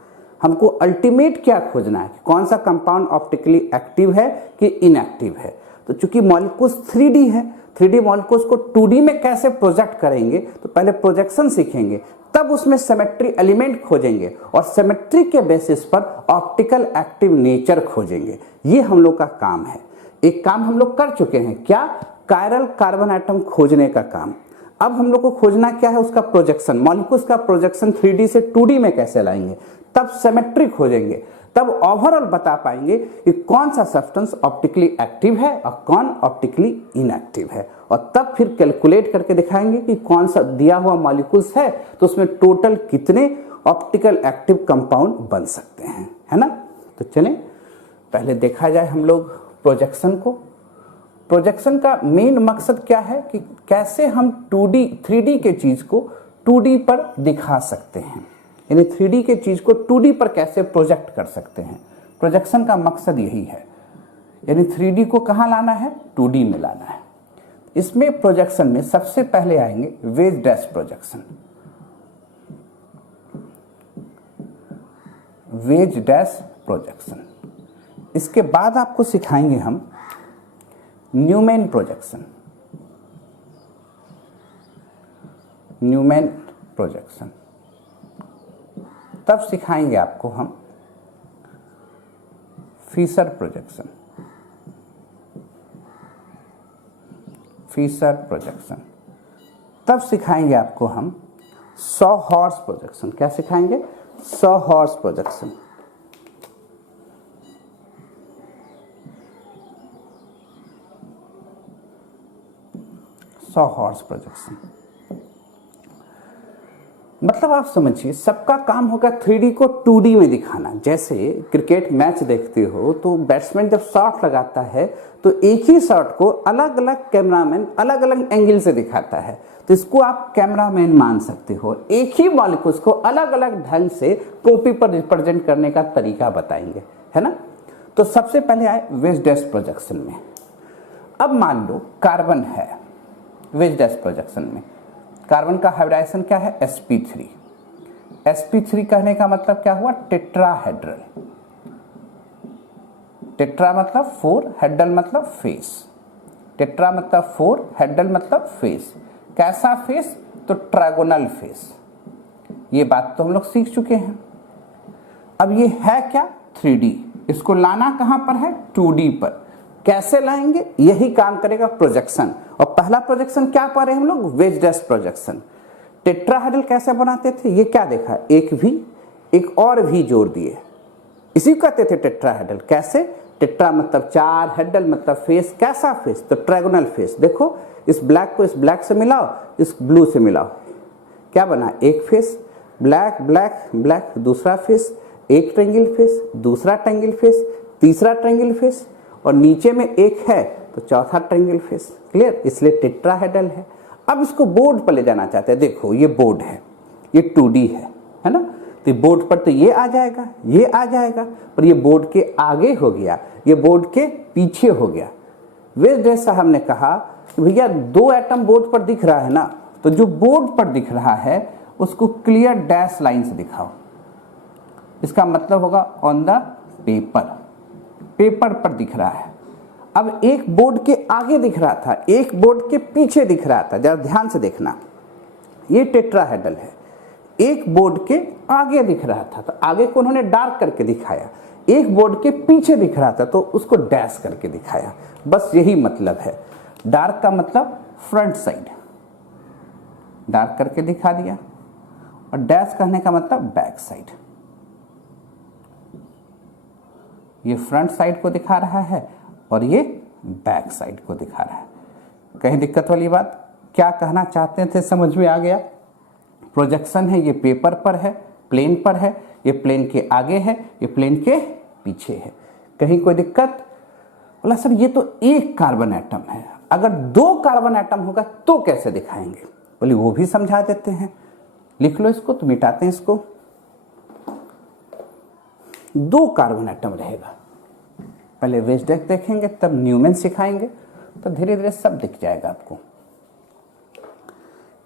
हमको अल्टीमेट क्या खोजना है, कौन सा कंपाउंड ऑप्टिकली एक्टिव है कि इनएक्टिव है। तो चूंकि मॉलिक्यूल्स 3D है, 3D मॉलिक्यूल्स को 2D में कैसे प्रोजेक्ट करेंगे, तो पहले प्रोजेक्शन सीखेंगे, तब उसमें सिमेट्री एलिमेंट खोजेंगे और सिमेट्री के बेसिस पर ऑप्टिकल एक्टिव नेचर खोजेंगे। ये हम लोग का काम है। एक काम हम लोग कर चुके हैं, क्या? कायरल कार्बन एटम खोजने का काम। अब हम लोग को खोजना क्या है? उसका प्रोजेक्शन, मॉलिक्यूल्स का प्रोजेक्शन 3D से 2D में कैसे लाएंगे, तब सिमेट्रिक हो जाएंगे, तब ओवरऑल बता पाएंगे कि कौन सा सब्सटेंस ऑप्टिकली एक्टिव है और कौन ऑप्टिकली इनएक्टिव है, और तब फिर कैलकुलेट करके दिखाएंगे कि कौन सा दिया हुआ मॉलिक्यूल्स है तो उसमें टोटल कितने ऑप्टिकल एक्टिव कंपाउंड बन सकते हैं, है ना। तो चलें पहले देखा जाए हम लोग प्रोजेक्शन को। प्रोजेक्शन का मेन मकसद क्या है कि कैसे हम 2D 3D के चीज को 2D पर दिखा सकते हैं, यानी 3D के चीज को 2D पर कैसे प्रोजेक्ट कर सकते हैं। प्रोजेक्शन का मकसद यही है, यानी 3D को कहाँ लाना है, 2D में लाना है। इसमें प्रोजेक्शन में सबसे पहले आएंगे veg dash projection. Veg dash projection, इसके बाद आपको सिखाएंगे हम न्यूमैन प्रोजेक्शन। न्यूमैन प्रोजेक्शन, तब सिखाएंगे आपको हम फिशर प्रोजेक्शन। फिशर प्रोजेक्शन, तब सिखाएंगे आपको हम सॉ हॉर्स प्रोजेक्शन। क्या सिखाएंगे, saw horse projection. Saw horse projection मतलब आप समझिए सबका काम होगा 3D को 2D में दिखाना। जैसे क्रिकेट मैच देखते हो तो बैट्समैन जब शॉट लगाता है तो एक ही शॉट को अलग अलग कैमरामैन अलग अलग एंगल से दिखाता है, तो इसको आप कैमरामैन मान सकते हो। एक ही मॉलिक्यूल्स को अलग अलग ढंग से कॉपी पर रिप्रेजेंट करने का तरीका बताएंगे, है ना। तो सबसे पहले आए वेज डैश प्रोजेक्शन में। अब मान लो कार्बन है, वेज डैश प्रोजेक्शन में कार्बन का हाइब्रिडाइजेशन क्या है, sp3। sp3 कहने का मतलब क्या हुआ, टेट्राहेड्रल। टेट्रा मतलब 4, हेड्रल मतलब फेस। टेट्रा मतलब 4, हेड्रल मतलब फेस। कैसा फेस, तो ट्रायगोनल फेस। ये बात तो हम लोग सीख चुके हैं। अब ये है क्या, 3D। इसको लाना कहां पर है, 2D पर। कैसे लाएंगे, यही काम करेगा प्रोजेक्शन। और पहला प्रोजेक्शन क्या पा रहे हैं हम लोग, वेज डैश प्रोजेक्शन। टेट्राहेड्रल कैसे बनाते थे, ये क्या देखा, एक भी एक और भी जोड़ दिए, इसी को कहते थे टेट्राहेड्रल। कैसे, टेट्रा मतलब 4, हेड्रल मतलब फेस। कैसा फेस, तो ट्रायगोनल फेस। देखो इस ब्लैक को इस ब्लैक से मिलाओ, इस ब्लू से मिलाओ, क्या बना, एक फेस। ब्लैक ब्लैक ब्लैक, दूसरा फेस। एक ट्रायंगल फेस, दूसरा ट्रायंगल फेस, तीसरा ट्रायंगल फेस, और नीचे में एक है तो चौथा ट्रायंगल फेस। क्लियर, इसलिए टेट्राहेड्रल है। अब इसको बोर्ड पर ले जाना चाहते हैं। देखो ये बोर्ड है, ये 2D है ना। तो बोर्ड पर तो ये आ जाएगा, ये आ जाएगा, पर ये बोर्ड के आगे हो गया, ये बोर्ड के पीछे हो गया। वेज डैश साहब ने कहा भैया 2 एटम बोर्ड पर दिख रहा है ना, तो जो बोर्ड पर दिख रहा है उसको क्लियर डैश लाइन से दिखाओ। इसका मतलब होगा ऑन द पेपर, पेपर पर दिख रहा है। अब एक बोर्ड के आगे दिख रहा था, एक बोर्ड के पीछे दिख रहा था, जरा ध्यान से देखना। ये टेट्राहेड्रल है, एक बोर्ड के आगे दिख रहा था तो आगे को उन्होंने डार्क करके दिखाया, एक बोर्ड के पीछे दिख रहा था तो उसको डैश करके दिखाया। बस यही मतलब है। डार्क का मतलब फ्रंट साइड, डार्क करके दिखा दिया, और डैश कहने का मतलब बैक साइड। ये फ्रंट साइड को दिखा रहा है और ये बैक साइड को दिखा रहा है। कहीं दिक्कत वाली बात, क्या कहना चाहते थे समझ में आ गया। प्रोजेक्शन है, ये पेपर पर है, प्लेन पर है, ये प्लेन के आगे है, ये प्लेन के पीछे है। कहीं कोई दिक्कत, बोला सर ये तो एक कार्बन एटम है, अगर 2 कार्बन एटम होगा तो कैसे दिखाएंगे। बोले वो भी समझा देते हैं, लिख लो इसको, तो मिटाते हैं इसको। 2 कार्बन एटम रहेगा, पहले वेज डैश देखेंगे तब न्यूमैन सिखाएंगे, तो धीरे धीरे सब दिख जाएगा आपको।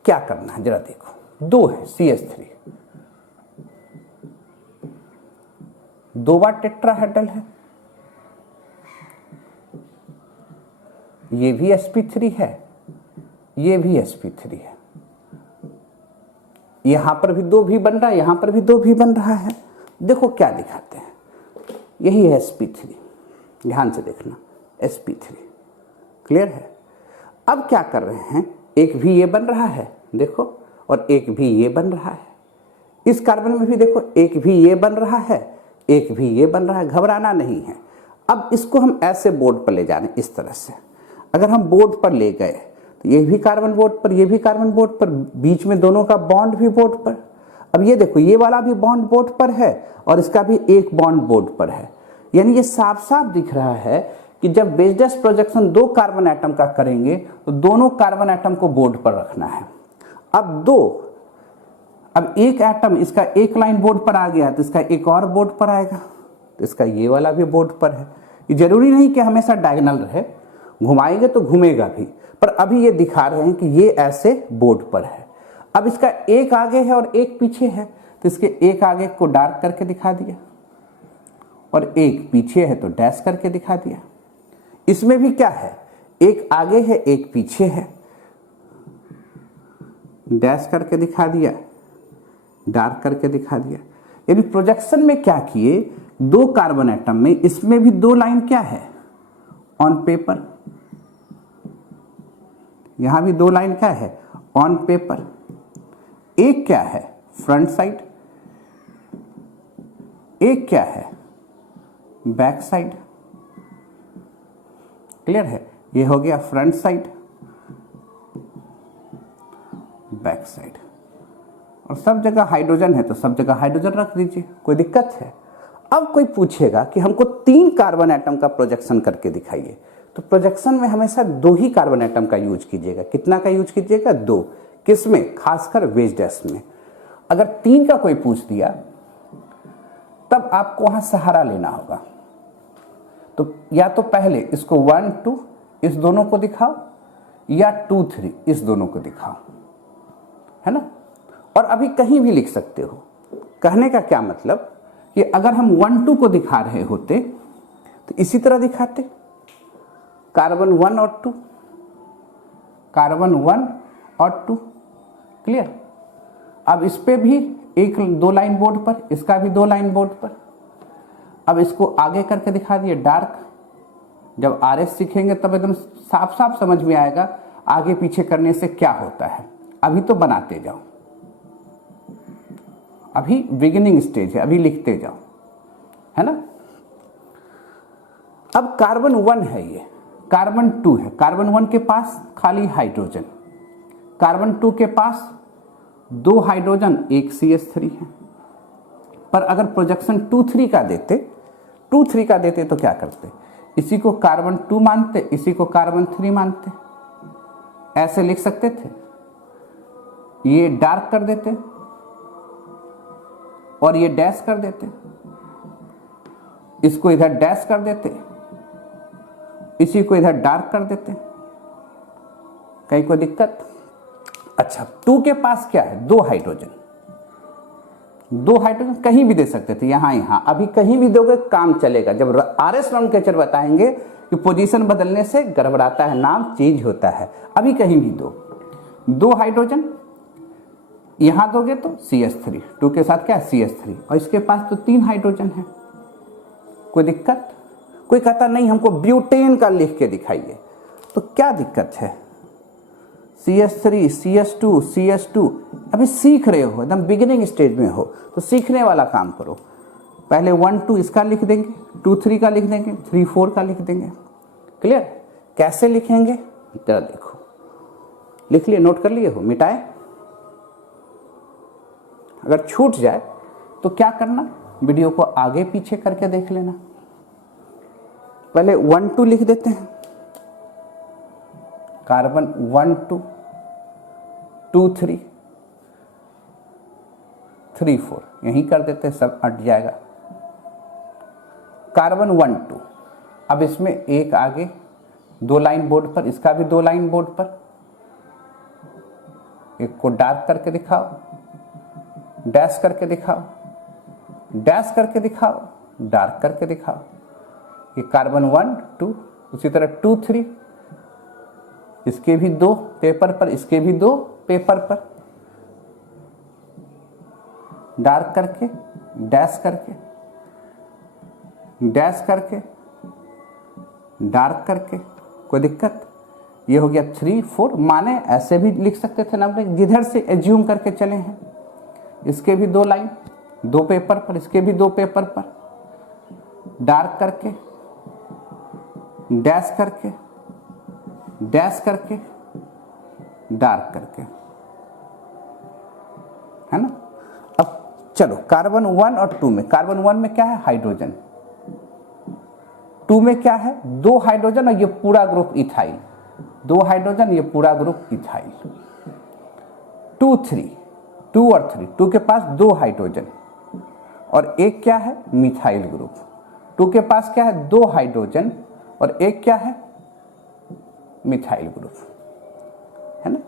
क्या करना है जरा देखो, 2 है CH3, 2 बार टेट्राहेड्रल है, ये भी sp3 है, ये भी sp3 है, यहां पर भी 2 भी बन रहा है, यहां पर भी 2 भी बन रहा है। देखो क्या दिखाते हैं, यही है sp3, ध्यान से देखना sp3। क्लियर है। अब क्या कर रहे हैं, एक भी ये बन रहा है देखो, और एक भी ये बन रहा है। इस कार्बन में भी देखो एक भी ये बन रहा है, एक भी ये बन रहा है, घबराना नहीं है। अब इसको हम ऐसे बोर्ड पर ले जा रहे हैं, इस तरह से अगर हम बोर्ड पर ले गए तो ये भी कार्बन बोर्ड पर, ये भी कार्बन बोर्ड पर, बीच में दोनों का बॉन्ड भी बोर्ड पर। अब ये देखो ये वाला भी बॉन्ड बोर्ड पर है और इसका भी एक बॉन्ड बोर्ड पर है। यानी ये साफ साफ दिख रहा है कि जब बेस प्रोजेक्शन दो कार्बन एटम का करेंगे तो दोनों कार्बन एटम को बोर्ड पर रखना है। अब एक एटम इसका एक लाइन बोर्ड पर आ गया तो इसका एक और बोर्ड पर आएगा, तो इसका ये वाला भी बोर्ड पर है। ये जरूरी नहीं कि हमेशा डायगोनल रहे, घुमाएंगे तो घूमेगा भी, पर अभी ये दिखा रहे हैं कि ये ऐसे बोर्ड पर है। अब इसका एक आगे है और एक पीछे है, तो इसके एक आगे को डार्क करके दिखा दिया और एक पीछे है तो डैश करके दिखा दिया। इसमें भी क्या है, एक आगे है एक पीछे है, डैश करके दिखा दिया, डार्क करके दिखा दिया। यानी प्रोजेक्शन में क्या किए, दो कार्बन एटम में इसमें भी दो लाइन क्या है ऑन पेपर, यहां भी दो लाइन क्या है ऑन पेपर। एक क्या है फ्रंट साइड, एक क्या है बैक साइड। क्लियर है, ये हो गया फ्रंट साइड, बैक साइड। और सब जगह हाइड्रोजन है तो सब जगह हाइड्रोजन रख दीजिए, कोई दिक्कत है। अब कोई पूछेगा कि हमको 3 कार्बन एटम का प्रोजेक्शन करके दिखाइए, तो प्रोजेक्शन में हमेशा 2 ही कार्बन एटम का यूज कीजिएगा। कितना का यूज कीजिएगा, 2। किसमें, खासकर वेज डैश में। अगर 3 का कोई पूछ दिया तब आपको वहां सहारा लेना होगा। तो या तो पहले इसको 1 2 इस दोनों को दिखाओ, या 2 3 इस दोनों को दिखाओ, है ना। और अभी कहीं भी लिख सकते हो। कहने का क्या मतलब कि अगर हम 1 2 को दिखा रहे होते तो इसी तरह दिखाते, कार्बन 1 और 2, कार्बन 1 और 2। क्लियर। अब इस पे भी एक 2 लाइन बोर्ड पर, इसका भी 2 लाइन बोर्ड पर। अब इसको आगे करके दिखा दिए डार्क। जब आरएस सीखेंगे तब एकदम साफ साफ समझ में आएगा आगे पीछे करने से क्या होता है। अभी तो बनाते जाओ, अभी बिगिनिंग स्टेज है, अभी लिखते जाओ, है ना। अब कार्बन 1 है, ये कार्बन 2 है। कार्बन 1 के पास खाली हाइड्रोजन, कार्बन 2 के पास 2 हाइड्रोजन 1 CH3 है। पर अगर प्रोजेक्शन 2 3 का देते तो क्या करते, इसी को कार्बन 2 मानते, इसी को कार्बन 3 मानते। ऐसे लिख सकते थे, ये डार्क कर देते और ये डैश कर देते, इसको इधर डैश कर देते, इसी को इधर डार्क कर देते। कहीं कोई दिक्कत। अच्छा, 2 के पास क्या है, 2 हाइड्रोजन, 2 हाइड्रोजन कहीं भी दे सकते थे, यहां अभी कहीं भी दोगे काम चलेगा। जब आरएस नोमेनक्लेचर बताएंगे कि पोजीशन बदलने से गड़बड़ाता है, नाम चेंज होता है। अभी कहीं भी दो, 2 हाइड्रोजन यहां दोगे तो CH3, 2 के साथ क्या है CH3, और इसके पास तो 3 हाइड्रोजन है। कोई दिक्कत। कोई कहता नहीं हमको ब्यूटेन का लिख के दिखाइए, तो क्या दिक्कत है। CH3 CH2 CH2, अभी सीख रहे हो, एकदम बिगिनिंग स्टेज में हो, तो सीखने वाला काम करो। पहले 1 2 इसका लिख देंगे, 2 3 का लिख देंगे, 3 4 का लिख देंगे। क्लियर। कैसे लिखेंगे जरा देखो, लिख लिए, नोट कर लिए हो, मिटाए। अगर छूट जाए तो क्या करना, वीडियो को आगे पीछे करके देख लेना। पहले 1 2 लिख देते हैं, कार्बन 1 2 2 3 3 4, यही कर देते, सब अट जाएगा। कार्बन 1 2, अब इसमें एक आगे 2 लाइन बोर्ड पर, इसका भी 2 लाइन बोर्ड पर। एक को डार्क करके दिखाओ, डैश करके दिखाओ, डैश करके दिखाओ, डार्क करके दिखाओ। ये कार्बन 1 2, उसी तरह 2 3, इसके भी 2 पेपर पर, इसके भी 2 पेपर पर, डार्क करके, डैश करके, डैश करके, डार्क करके। कोई दिक्कत। ये हो गया 3 4, माने ऐसे भी लिख सकते थे ना, जिधर से एज्यूम करके चले हैं। इसके भी 2 लाइन, 2 पेपर पर, इसके भी 2 पेपर पर, डार्क करके, डैश करके, डैश करके, डार्क करके, है ना। अब चलो कार्बन 1 और 2 में, कार्बन 1 में क्या है? हाइड्रोजन। 2 में क्या है? 2 हाइड्रोजन और ये पूरा ग्रुप इथाइल, 2 हाइड्रोजन, ये पूरा ग्रुप इथाइल। 2 3, 2 और 3, 2 के पास 2 हाइड्रोजन और एक क्या है? Methyl group. 2 के पास क्या है? 2 हाइड्रोजन और एक क्या है? मिथाइल ग्रुप, है ना।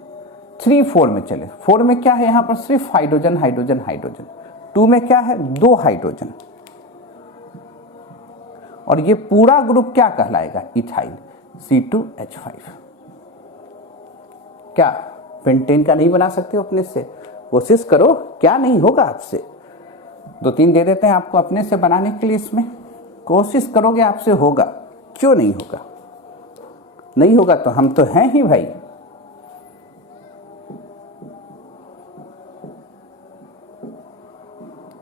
3 4 में चले, 4 में क्या है? यहां पर सिर्फ हाइड्रोजन हाइड्रोजन हाइड्रोजन। 2 में क्या है? 2 हाइड्रोजन और ये पूरा ग्रुप क्या कहलाएगा? Ethyl, C2H5। क्या पेंटेन का नहीं बना सकते हो अपने से? कोशिश करो, क्या नहीं होगा आपसे। 2-3 दे देते हैं आपको अपने से बनाने के लिए, इसमें कोशिश करोगे आपसे होगा, क्यों नहीं होगा? नहीं होगा तो हम तो हैं ही भाई।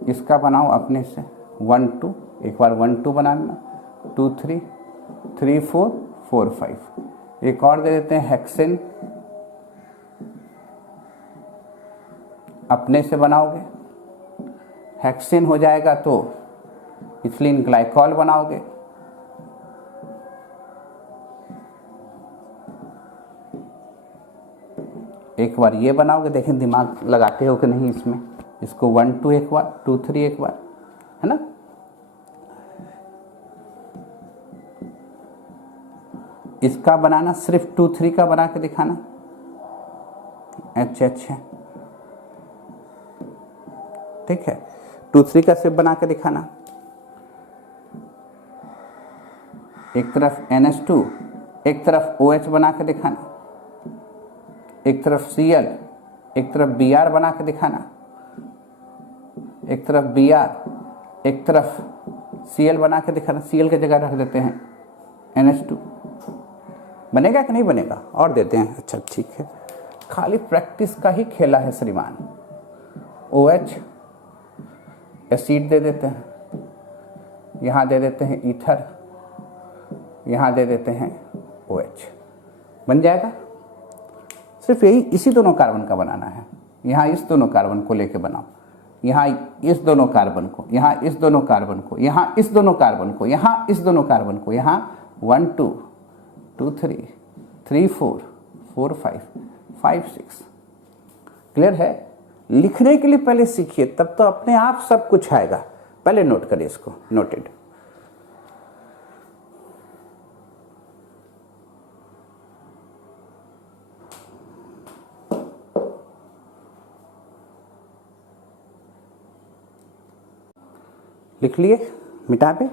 इसका बनाओ अपने से 1 2, एक बार 1 2 बनाना, 2 3, 3 4, 4 5। एक और दे देते हैं हेक्सेन, अपने से बनाओगे, हेक्सेन हो जाएगा तो इथिलीन ग्लाइकॉल बनाओगे, एक बार ये बनाओगे, देखें दिमाग लगाते हो कि नहीं इसमें। इसको 1 2 एक बार, 2 3 एक बार, है ना। इसका बनाना सिर्फ 2 3 का बना के दिखाना, अच्छा, ठीक है। 2 3 का सिर्फ बना के दिखाना। एक तरफ NH2, एक तरफ OH बना के दिखाना, एक तरफ Cl, एक तरफ Br बना के दिखाना, एक तरफ Br, एक तरफ Cl बना के दिखाना। Cl की जगह रख देते हैं NH2। बनेगा कि नहीं बनेगा? और देते हैं, अच्छा ठीक है, खाली प्रैक्टिस का ही खेला है श्रीमान। OH एसिड दे देते हैं, यहाँ दे देते हैं ईथर, यहाँ दे देते हैं OH, बन जाएगा। सिर्फ यही, इसी दोनों कार्बन का बनाना है। यहाँ इस दोनों कार्बन को लेके बनाओ, यहाँ इस दोनों कार्बन को, यहाँ इस दोनों कार्बन को, यहाँ इस दोनों कार्बन को, यहाँ इस दोनों कार्बन को, यहाँ 1 2 2 3 3 4 4 5 5 6। क्लियर है? लिखने के लिए पहले सीखिए, तब तो अपने आप सब कुछ आएगा। पहले नोट करिए इसको, नोटेड। लिख लिए, मिटा पे।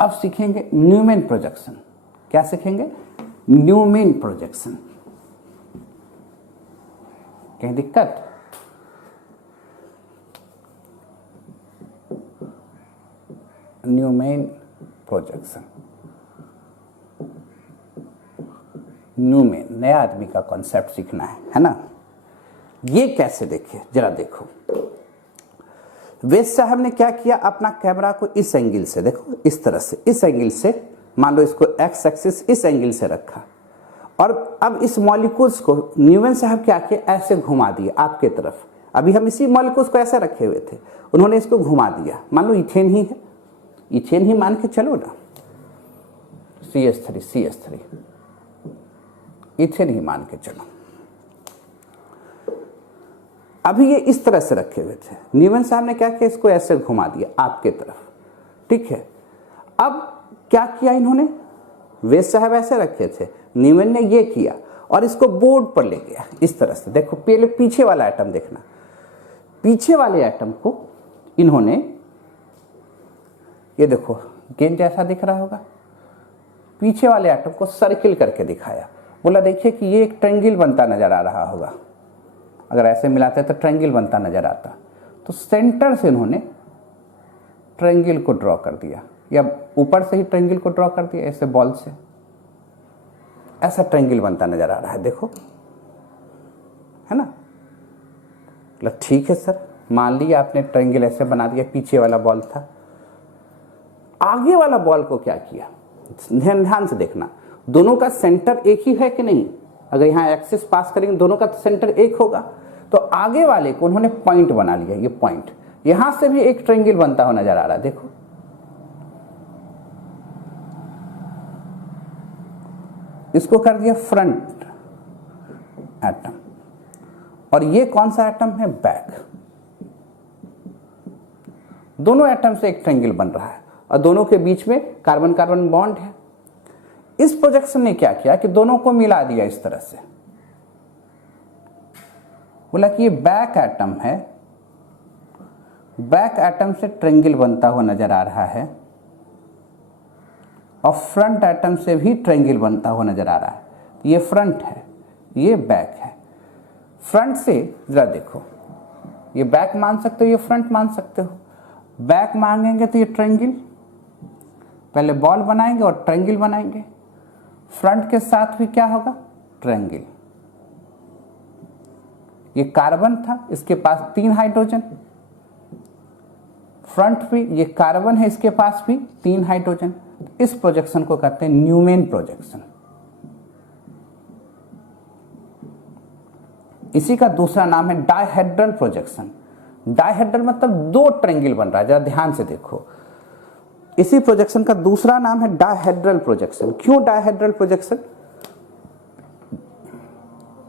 अब सीखेंगे न्यूमैन प्रोजेक्शन। क्या सीखेंगे? Newman projection. कहीं दिक्कत? न्यूमैन प्रोजेक्शन, न्यूमैन, नया आदमी का कॉन्सेप्ट सीखना है ना। ये कैसे देखिए, जरा देखो। वेद साहब ने क्या किया, अपना कैमरा को इस एंगल से देखो, इस तरह से, इस एंगल से, मान लो इसको एक्स एक्सिस इस एंगल से रखा, और अब इस मॉलिक्यूल्स को न्यूमैन साहब क्या किया, ऐसे घुमा दिया आपके तरफ। अभी हम इसी मॉलिक्यूल्स को ऐसे रखे हुए थे, उन्होंने इसको घुमा दिया। मान लो इथेन ही है, इथेन ही मान के चलो ना, CH3 इथेन ही मान के चलो। अभी ये इस तरह से रखे हुए थे, न्यूमैन साहब ने क्या किया, इसको ऐसे घुमा दिया आपके तरफ, ठीक है। अब क्या किया इन्होंने, वेद साहब ऐसे रखे थे, न्यूमैन ने ये किया और इसको बोर्ड पर ले गया इस तरह से। देखो पहले पीछे वाला एटम देखना, पीछे वाले एटम को इन्होंने, ये देखो गेंद जैसा दिख रहा होगा, पीछे वाले एटम को सर्किल करके दिखाया। बोला देखिए कि ये एक ट्रायंगल बनता नजर आ रहा होगा, अगर ऐसे मिलाते तो ट्रायंगल बनता नजर आता। तो सेंटर से इन्होंने ट्रायंगल को ड्रॉ कर दिया, या ऊपर से ही ट्रायंगल को ड्रॉ कर दिया ऐसे बॉल से, ऐसा ट्रायंगल बनता नजर आ रहा है, देखो, है ना। मतलब ठीक है सर, मान लिया आपने ट्रायंगल ऐसे बना दिया, पीछे वाला बॉल था, आगे वाला बॉल को क्या किया, ध्यान से देखना, दोनों का सेंटर एक ही है कि नहीं। अगर यहां एक्सिस पास करेंगे दोनों का सेंटर एक होगा, तो आगे वाले को उन्होंने पॉइंट बना लिया, ये पॉइंट, यहां से भी एक ट्रायंगल बनता हुआ नजर आ रहा है, देखो। इसको कर दिया फ्रंट एटम, और ये कौन सा एटम है, बैक। दोनों एटम से एक ट्रायंगल बन रहा है और दोनों के बीच में कार्बन कार्बन बॉन्ड है। इस प्रोजेक्शन ने क्या किया कि दोनों को मिला दिया इस तरह से, बोला कि ये बैक एटम है, बैक एटम से ट्रायंगल बनता हुआ नजर आ रहा है, और फ्रंट एटम से भी ट्रायंगल बनता हुआ नजर आ रहा है। ये फ्रंट है, ये बैक है। फ्रंट से जरा देखो, ये बैक मान सकते हो, ये फ्रंट मान सकते हो। बैक मांगेंगे तो ये ट्रायंगल, पहले बॉल बनाएंगे और ट्रायंगल बनाएंगे। फ्रंट के साथ भी क्या होगा, ट्रायंगल। ये कार्बन था, इसके पास 3 हाइड्रोजन, फ्रंट भी ये कार्बन है, इसके पास भी 3 हाइड्रोजन। इस प्रोजेक्शन को कहते हैं न्यूमैन प्रोजेक्शन। इसी का दूसरा नाम है डायहेड्रल प्रोजेक्शन। डायहेड्रल मतलब 2 ट्रायंगल बन रहा है, जरा ध्यान से देखो। इसी प्रोजेक्शन का दूसरा नाम है डायहेड्रल प्रोजेक्शन। क्यों डायहेड्रल प्रोजेक्शन,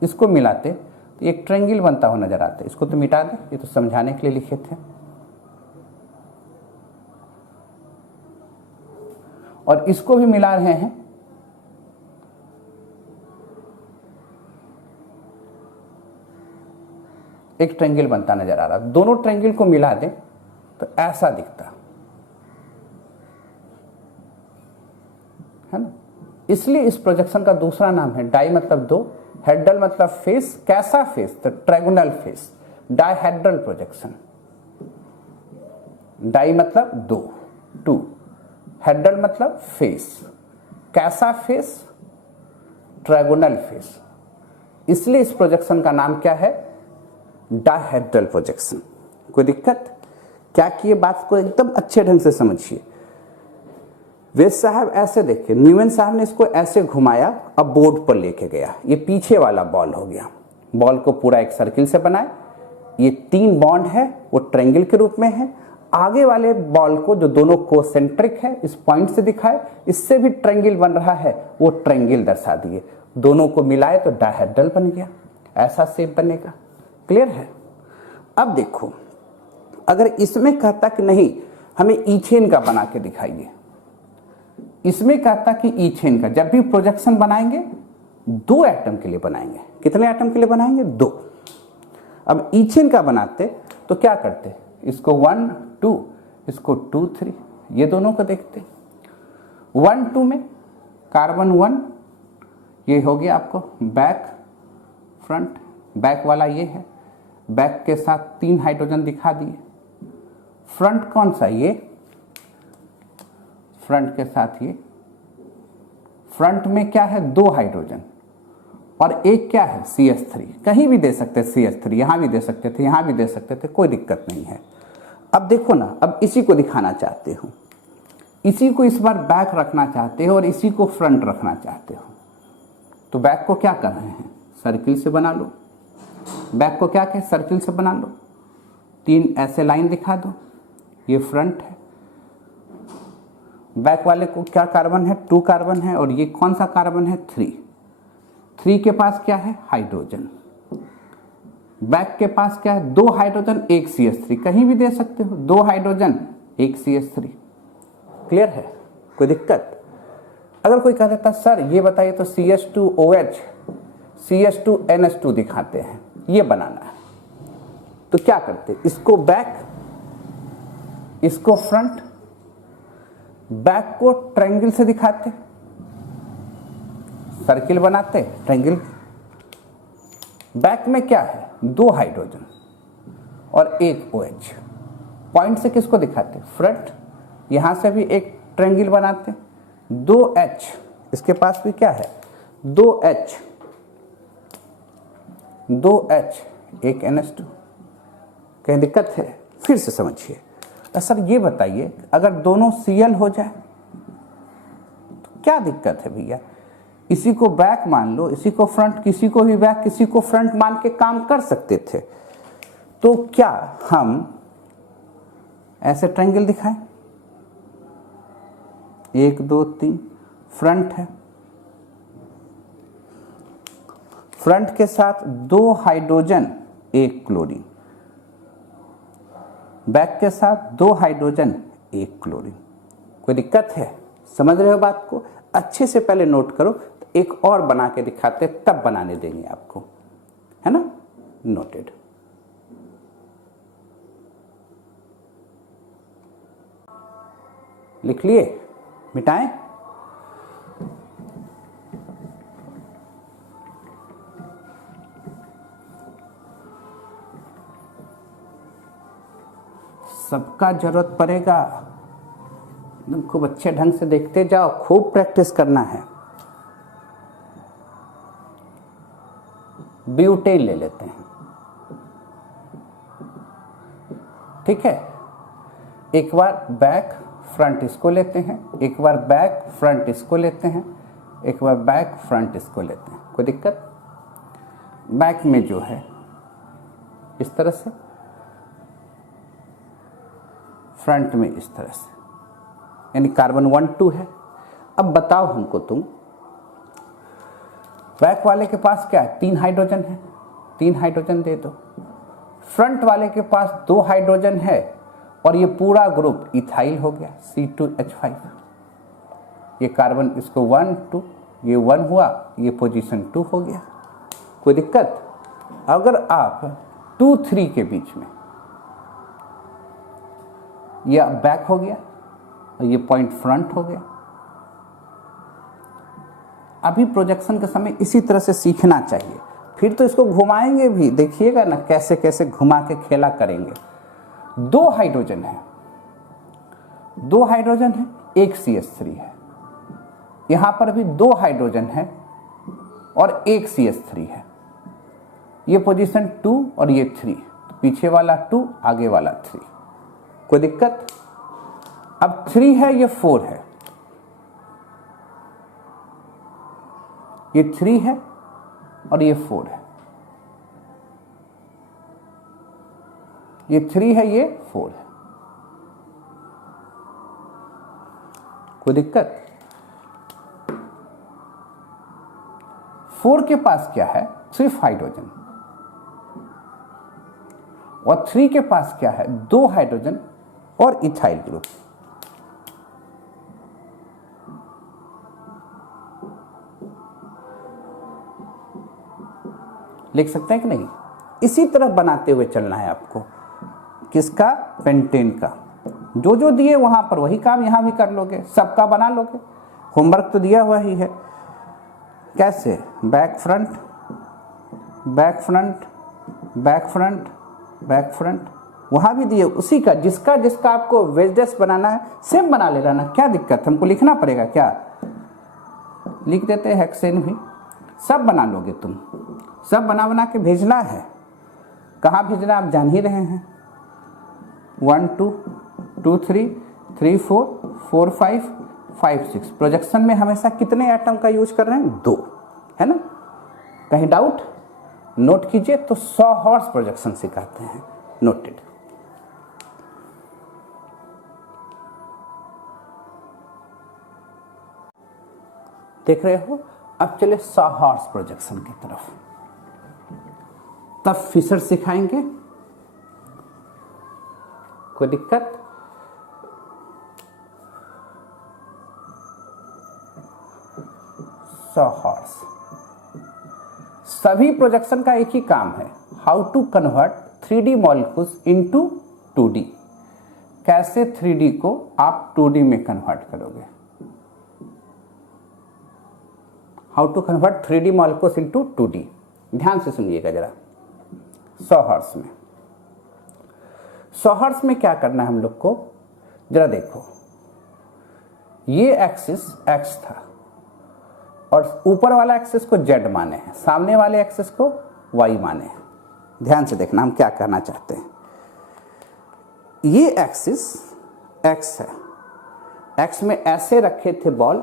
इसको मिलाते तो एक ट्रायंगल बनता हुआ नजर आता है। इसको तो मिटा दे, ये तो समझाने के लिए लिखे थे। और इसको भी मिला रहे हैं, एक ट्रायंगल बनता नजर आ रहा है। दोनों ट्रायंगल को मिला दें तो ऐसा दिखता है ना। इसलिए इस प्रोजेक्शन का दूसरा नाम है डाई मतलब 2, हेड्रल मतलब फेस। कैसा फेस, तो trigonal face, dihedral projection. Di मतलब 2, 2, हेड्रल मतलब फेस। कैसा फेस, ट्रायगोनल फेस। इसलिए इस प्रोजेक्शन का नाम क्या है, डायहेड्रल प्रोजेक्शन। कोई दिक्कत क्या की, बात को एकदम अच्छे ढंग से समझिए। वेद साहब ऐसे देखिए, न्यूमैन साहब ने इसको ऐसे घुमाया, अब बोर्ड पर लेके गया, ये पीछे वाला बॉल हो गया। बॉल को पूरा एक सर्किल से बनाए, ये 3 बॉन्ड है वो ट्रायंगल के रूप में है। आगे वाले बॉल को जो दोनों कोसेंट्रिक है इस पॉइंट से दिखाए, इससे भी ट्रायंगल बन रहा है, वो ट्रायंगल दर्शा दिए। दोनों को मिलाए तो डायहेड्रल बन गया, ऐसा शेप बनेगा। क्लियर है। अब देखो, अगर इसमें कहता कि नहीं हमें ईथेन का बना के दिखाइए, इसमें कहता कि ईथेन का, जब भी प्रोजेक्शन बनाएंगे 2 एटम के लिए बनाएंगे। कितने एटम के लिए बनाएंगे, 2। अब ईथेन का बनाते तो क्या करते, इसको 1 2, इसको 2 3, ये दोनों को देखते। 1 2 में कार्बन 1, ये हो गया आपको बैक, फ्रंट। बैक वाला ये है, बैक के साथ 3 हाइड्रोजन दिखा दिए। फ्रंट कौन सा, ये फ्रंट के साथ ये, फ्रंट में क्या है, 2 हाइड्रोजन, और एक क्या है, CH3। कहीं भी दे सकते थे CH3, यहां भी दे सकते थे, यहां भी दे सकते थे, कोई दिक्कत नहीं है। अब देखो ना, अब इसी को दिखाना चाहते हो, इसी को इस बार बैक रखना चाहते हो और इसी को फ्रंट रखना चाहते हो, तो बैक को क्या कर रहे हैं, सर्किल से बना लो। बैक को क्या कहें, सर्किल से बना लो। 3 ऐसे लाइन दिखा दो, ये फ्रंट है। बैक वाले को क्या कार्बन है, 2 कार्बन है, और ये कौन सा कार्बन है, 3। 3 के पास क्या है, हाइड्रोजन। बैक के पास क्या है, 2 हाइड्रोजन 1 CH3, कहीं भी दे सकते हो, 2 हाइड्रोजन 1 CH3। क्लियर है, कोई दिक्कत। अगर कोई कह देता सर ये बताइए तो CH2OH CH2NH2 दिखाते हैं, ये बनाना है, तो क्या करते, इसको बैक, इसको फ्रंट। बैक को ट्रायंगल से दिखाते, सर्किल बनाते, ट्रायंगल। बैक में क्या है, 2 हाइड्रोजन और 1 OH। पॉइंट से किसको दिखाते, फ्रंट। यहां से भी एक ट्रायंगल बनाते, 2H, इसके पास भी क्या है, 2H, एक NH2, कहीं दिक्कत है? फिर से समझिए। सर ये बताइए, अगर दोनों Cl हो जाए तो क्या दिक्कत है भैया? इसी को बैक मान लो, इसी को फ्रंट, किसी को भी बैक, किसी को फ्रंट मान के काम कर सकते थे। तो क्या हम ऐसे ट्रायंगल दिखाएं? 1 2 3, फ्रंट है, फ्रंट के साथ 2 हाइड्रोजन 1 क्लोरीन, बैक के साथ 2 हाइड्रोजन 1 क्लोरीन। कोई दिक्कत है? समझ रहे हो बात को? अच्छे से पहले नोट करो, एक और बना के दिखाते तब बनाने देंगे आपको, है ना? नोटेड। लिख लिए? मिटाएं? सबका जरूरत पड़ेगा, खूब अच्छे ढंग से देखते जाओ, खूब प्रैक्टिस करना है। ब्यूटेन ले लेते हैं, ठीक है? एक बार बैक फ्रंट इसको लेते हैं, एक बार बैक फ्रंट इसको लेते हैं, एक बार बैक फ्रंट इसको लेते हैं। कोई दिक्कत? बैक में जो है इस तरह से, फ्रंट में इस तरह से, यानी कार्बन 1 2 है। अब बताओ हमको तुम, बैक वाले के पास क्या है? 3 हाइड्रोजन है, 3 हाइड्रोजन दे दो। फ्रंट वाले के पास 2 हाइड्रोजन है और ये पूरा ग्रुप इथाइल हो गया, C2H5। ये कार्बन इसको 1 2, ये 1 हुआ, ये पोजीशन 2 हो गया। कोई दिक्कत? अगर आप 2 3 के बीच में, ये बैक हो गया और ये पॉइंट फ्रंट हो गया। अभी प्रोजेक्शन के समय इसी तरह से सीखना चाहिए, फिर तो इसको घुमाएंगे भी, देखिएगा ना कैसे कैसे घुमा के खेला करेंगे। 2 हाइड्रोजन है, 2 हाइड्रोजन है, एक CH3 है, यहां पर भी 2 हाइड्रोजन है और एक CH3 है। ये पोजीशन 2 और ये 3, पीछे वाला 2, आगे वाला 3। कोई दिक्कत? अब 3 है, ये 4 है, ये 3 है और ये 4 है, ये 3 है, ये 4 है। कोई दिक्कत? 4 के पास क्या है? सिर्फ हाइड्रोजन, और 3 के पास क्या है? 2 हाइड्रोजन और इथाइल ग्रुप। लिख सकते हैं कि नहीं? इसी तरह बनाते हुए चलना है आपको। किसका? पेंटेन का। जो जो दिए वहां पर वही काम यहां भी कर लोगे, सबका बना लोगे। होमवर्क तो दिया हुआ ही है। कैसे? Back front, back front, back front, back front, वहां भी दिए उसी का, जिसका जिसका आपको वेजडेस बनाना है सेम बना ले ना। क्या दिक्कत? हमको लिखना पड़ेगा क्या? लिख देते हैं हेक्सेन भी, सब बना लोगे तुम, सब बना बना के भेजना है। कहाँ भेजना आप जान ही रहे हैं। 1 2 2 3 3 4 4 5 5 6। प्रोजेक्शन में हमेशा कितने एटम का यूज कर रहे हैं? 2, है ना? कहीं डाउट? नोट कीजिए। तो 100 हॉर्स प्रोजेक्शन सिखाते हैं। नोटेड। देख रहे हो? अब चले 100 हॉर्स प्रोजेक्शन की तरफ। तब फिशर सिखाएंगे। कोई दिक्कत? हॉर्स। सभी प्रोजेक्शन का एक ही काम है, how to convert 3D molecules into 2D। कैसे 3D को आप 2D में कन्वर्ट करोगे? How to convert 3D molecules into 2D। ध्यान से सुनिएगा जरा। 100 हर्ट्ज में, 100 हर्ट्ज में क्या करना है हम लोग को? जरा देखो, ये एक्सिस x था, और ऊपर वाला एक्सिस को z माने हैं, सामने वाले एक्सिस को y माने हैं। ध्यान से देखना हम क्या करना चाहते हैं। ये एक्सिस x है, x में ऐसे रखे थे बॉल,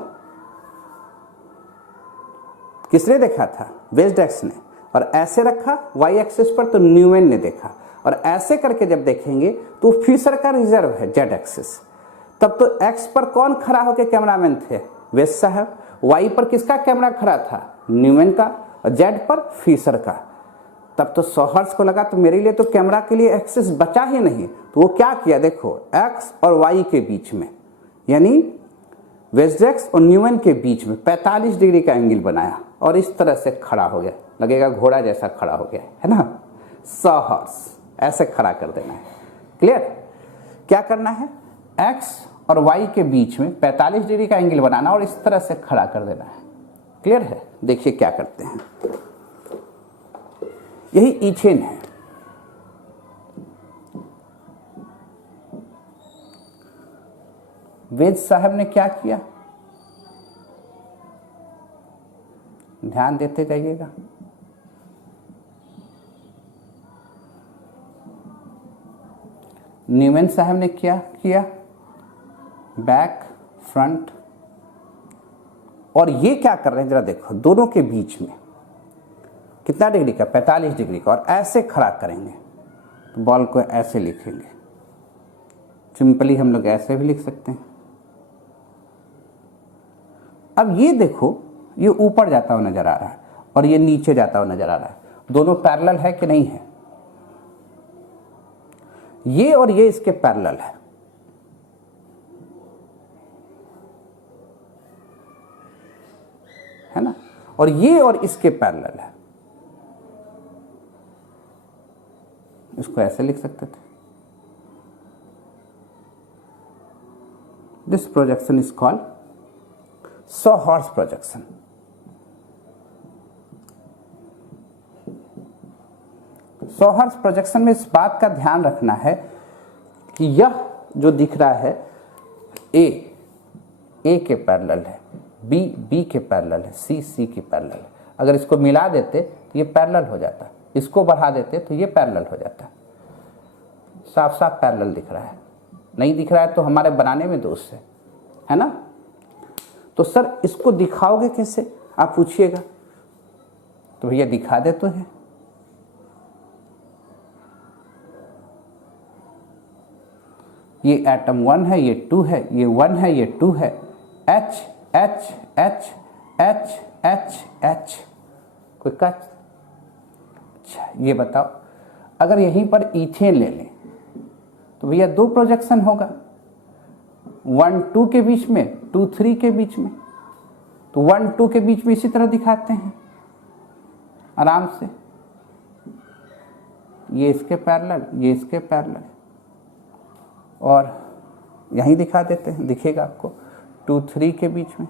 किसने देखा था? वेस्ट एक्स ने, और ऐसे रखा y एक्सिस पर तो न्यूमैन ने देखा, और ऐसे करके जब देखेंगे तो फिशर का रिजर्व है z एक्सिस। तब तो x पर कौन खड़ा होकर कैमरामैन थे? वेस्ट साहब। y पर किसका कैमरा खड़ा था? न्यूमैन का, और z पर फिशर का। तब तो सॉहर्स को लगा तो मेरे लिए तो कैमरा के लिए एक्सिस बचा ही नहीं, तो वो क्या किया देखो, x और y के बीच में, यानी वेस्टरैक्स और न्यूमैन के बीच में 45 डिग्री का एंगल बनाया और इस तरह से खड़ा हो गया, लगेगा घोड़ा जैसा खड़ा हो गया है ना। सॉहर्स ऐसे खड़ा कर देना है। क्लियर? क्या करना है? x और y के बीच में 45 डिग्री का एंगल बनाना और इस तरह से खड़ा कर देना है। क्लियर है? देखिए क्या करते हैं। यही इथेन है। वेद साहब ने क्या किया? ध्यान देते जाइएगा। न्यूमैन साहब ने क्या किया? बैक, फ्रंट, और ये क्या कर रहे हैं जरा देखो, दोनों के बीच में कितना डिग्री का? 45 डिग्री का, और ऐसे खड़ा करेंगे तो बॉल को ऐसे लिखेंगे। सिंपली हम लोग ऐसे भी लिख सकते हैं। अब ये देखो, ये ऊपर जाता हुआ नजर आ रहा है और ये नीचे जाता हुआ नजर आ रहा है, दोनों पैरेलल है कि नहीं है? ये और ये इसके पैरेलल है ना, और ये और इसके पैरेलल है। इसको ऐसे लिख सकते थे। This projection is called सॉहर्स projection. सॉहर्स projection में इस बात का ध्यान रखना है कि यह जो दिख रहा है ए के पैरेलल है, बी के पैरेलल है, सी के पैरेलल है। अगर इसको मिला देते तो ये पैरेलल हो जाता, इसको बढ़ा देते तो ये पैरेलल हो जाता। साफ साफ पैरेलल दिख रहा है। नहीं दिख रहा है तो हमारे बनाने में दोष है ना। तो सर इसको दिखाओगे कैसे, आप पूछिएगा। तो भैया दिखा दे तो है। ये एटम 1 है, ये 2 है, ये 1 है, ये 2 है। H H H H H H कोई कच। अच्छा ये बताओ, अगर यहीं पर इथेन ले लें तो भैया 2 प्रोजेक्शन होगा, 1 2 के बीच में, 2 3 के बीच में। तो 1 2 के बीच में इसी तरह दिखाते हैं आराम से, ये इसके पैरेलल, ये इसके पैरेलल, और यहीं दिखा देते हैं, दिखेगा आपको 2 3 के बीच में।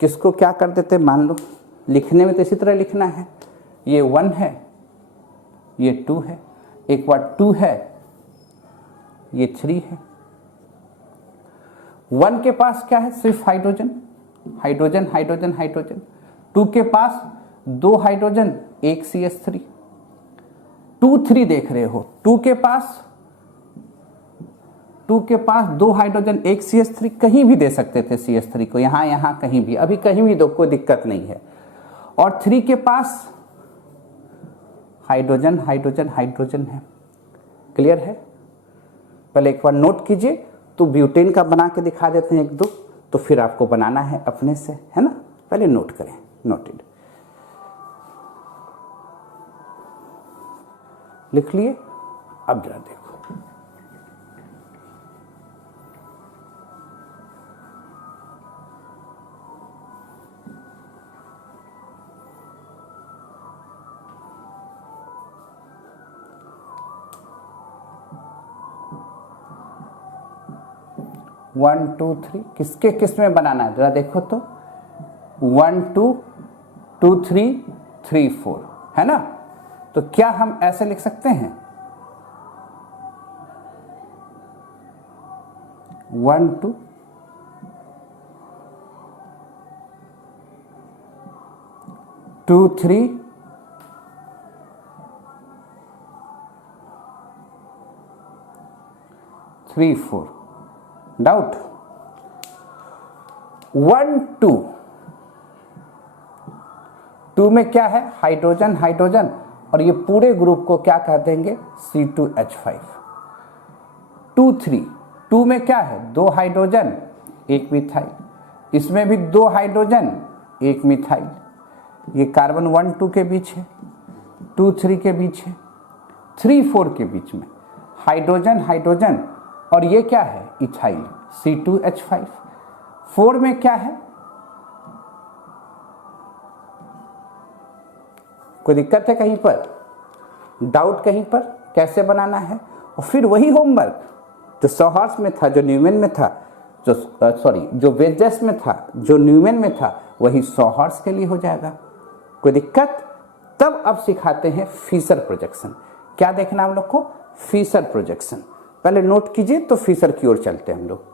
किसको क्या कर देते, मान लो लिखने में तो इसी तरह लिखना है, ये 1 है, ये 2 है, एक बार 2 है, ये 3 है। 1 के पास क्या है? सिर्फ हाइड्रोजन, हाइड्रोजन हाइड्रोजन हाइड्रोजन। 2 के पास 2 हाइड्रोजन, 1 CH3। 2 3 देख रहे हो, 2 के पास 2 हाइड्रोजन, 1 CH3, कहीं भी दे सकते थे CH3 को, यहां कहीं भी, अभी कहीं भी दो, कोई दिक्कत नहीं है। और 3 के पास हाइड्रोजन हाइड्रोजन हाइड्रोजन है। क्लियर है? पहले एक बार नोट कीजिए, तो ब्यूटेन का बना के दिखा देते हैं 1 2, तो फिर आपको बनाना है अपने से, है ना। पहले नोट करें, नोटेड लिख लिए। अब जरा देखो, वन टू थ्री किसके किस में बनाना है जरा देखो तो, 1 2 2 3 3 4 है ना। तो क्या हम ऐसे लिख सकते हैं, 1 2 2 3 3 4 डाउट 1 2 2 में क्या है हाइड्रोजन हाइड्रोजन और ये पूरे ग्रुप को क्या कह देंगे C2H5 2 3 2 में क्या है 2 हाइड्रोजन 1 मिथाइल इसमें भी 2 हाइड्रोजन 1 मिथाइल ये कार्बन 1 2 के बीच है 2 3 के बीच है 3 4 के बीच में हाइड्रोजन हाइड्रोजन और ये क्या है इथाइल C2H5 4 में क्या है कोई दिक्कत है कहीं पर डाउट कहीं पर कैसे बनाना है और फिर वही होमवर्क जो सॉहर्स में था जो न्यूमैन में था जो वेजेस में था जो न्यूमैन में था वही सॉहर्स के लिए हो जाएगा कोई दिक्कत तब अब सिखाते हैं फिशर प्रोजेक्शन क्या देखना हम लोग को फिशर प्रोजेक्शन पहले नोट कीजिए तो फिशर की ओर चलते हैं हम लोग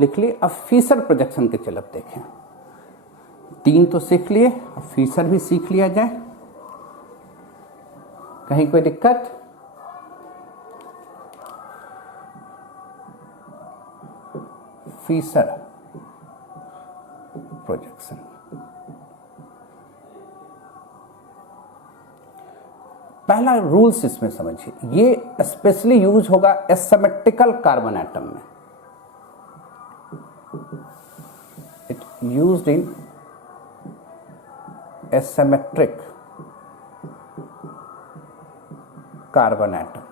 लिख लिए अब फिशर प्रोजेक्शन के चलब देखें 3 तो सीख लिए अब फिशर भी सीख लिया जाए कहीं कोई दिक्कत फिशर प्रोजेक्शन पहला रूल्स इसमें समझिए ये स्पेशली यूज होगा एसिमेट्रिकल कार्बन एटम में it used in asymmetric carbon atom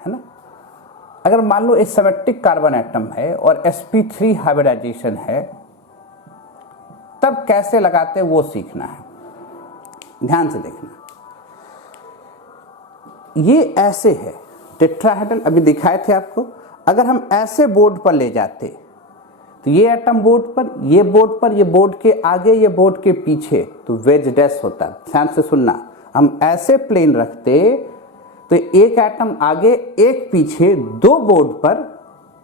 है ना अगर मान लो एसिमेट्रिक कार्बन एटम है और sp3 हाइब्रिडाइजेशन है तब कैसे लगाते हैं वो सीखना है ध्यान से देखना ये ऐसे है टेट्राहेड्रल अभी दिखाए थे आपको अगर हम ऐसे बोर्ड पर ले जाते तो ये एटम बोर्ड पर ये बोर्ड के आगे ये बोर्ड के पीछे तो वेज डैश होता ध्यान से सुनना हम ऐसे प्लेन रखते तो एक एटम आगे एक पीछे 2 बोर्ड पर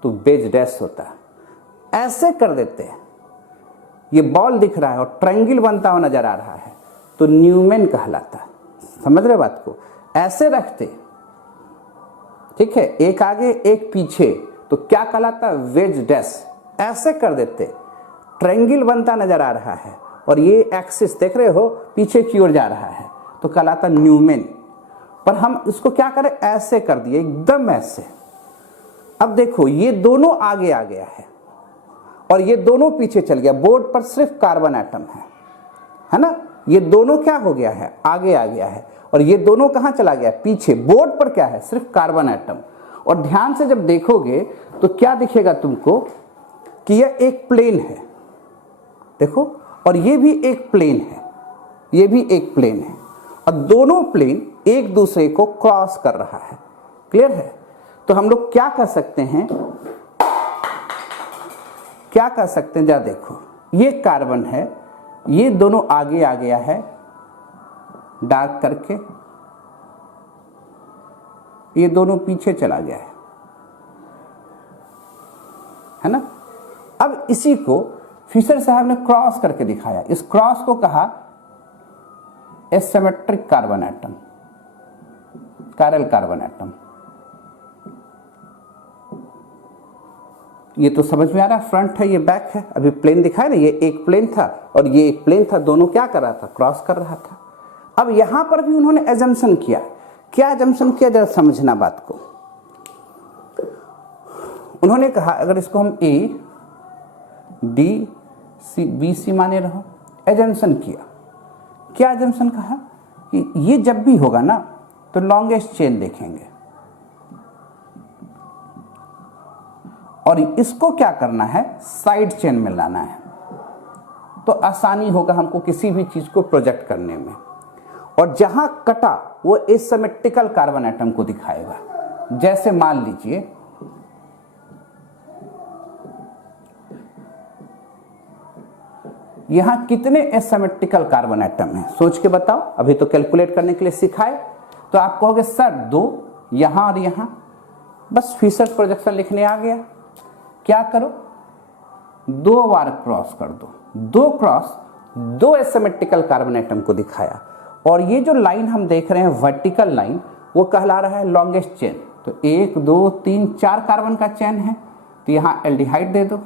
तो वेज डैश होता ऐसे कर देते हैं ये बॉल दिख रहा है और ट्रायंगल बनता हुआ नजर आ रहा है तो न्यूमैन कहलाता समझ रहे बात को ऐसे रखते ठीक है एक आगे एक पीछे तो क्या कहलाता वेज डैश ऐसे कर देते ट्रायंगल बनता नजर आ रहा है और ये एक्सिस देख रहे हो पीछे की ओर जा रहा है तो कहलाता न्यूमैन पर हम इसको क्या करें ऐसे कर दिए एकदम ऐसे अब देखो ये दोनों आगे आ गया है और ये दोनों पीछे चल गया बोर्ड पर सिर्फ कार्बन एटम है ना ये दोनों क्या हो गया है आगे आ गया है और ये दोनों कहां चला गया पीछे बोर्ड पर क्या है सिर्फ कार्बन एटम और ध्यान से जब देखोगे तो क्या दिखेगा तुमको कि यह एक प्लेन है देखो और ये भी एक प्लेन है ये भी एक प्लेन है और दोनों प्लेन एक दूसरे को क्रॉस कर रहा है क्लियर है तो हम लोग क्या कर सकते हैं जा देखो ये कार्बन है ये दोनों आगे आ गया है डार्क करके ये दोनों पीछे चला गया है ना अब इसी को फिशर साहब ने क्रॉस करके दिखाया इस क्रॉस को कहा asymmetric carbon atom chiral carbon atom ये तो समझ में आ रहा है फ्रंट है ये बैक है अभी प्लेन दिखाया ना ये एक प्लेन था और ये एक प्लेन था दोनों क्या कर रहा था क्रॉस कर रहा था अब यहां पर भी उन्होंने एजम्पशन किया क्या एजम्पशन किया जरा समझना बात को उन्होंने कहा अगर इसको हम A D C B C माने रहो एजम्पशन किया क्या एजम्पशन कहा कि ये जब भी होगा ना तो लॉन्गेस्ट चेन देखेंगे और इसको क्या करना है साइड चेन में लाना है तो आसानी होगा हमको किसी भी चीज को प्रोजेक्ट करने में और जहां कटा वो एसिमेट्रिकल कार्बन एटम को दिखाएगा जैसे मान लीजिए यहां कितने एसिमेट्रिकल कार्बन एटम हैं सोच के बताओ अभी तो कैलकुलेट करने के लिए सिखाए तो आप कहोगे सर 2 यहां और यहां बस फिशर प्रोजेक्शन लिखने आ गया क्या करो 2 बार क्रॉस कर दो, 2 क्रॉस 2 एसिमेट्रिकल कार्बन एटम को दिखाया। और ये जो लाइन हम देख रहे हैं वर्टिकल लाइन, वो कहला रहा है लॉन्गेस्ट चेन। तो 1 2 3 4 कार्बन का चेन है, तो यहाँ एल्डिहाइड दे दो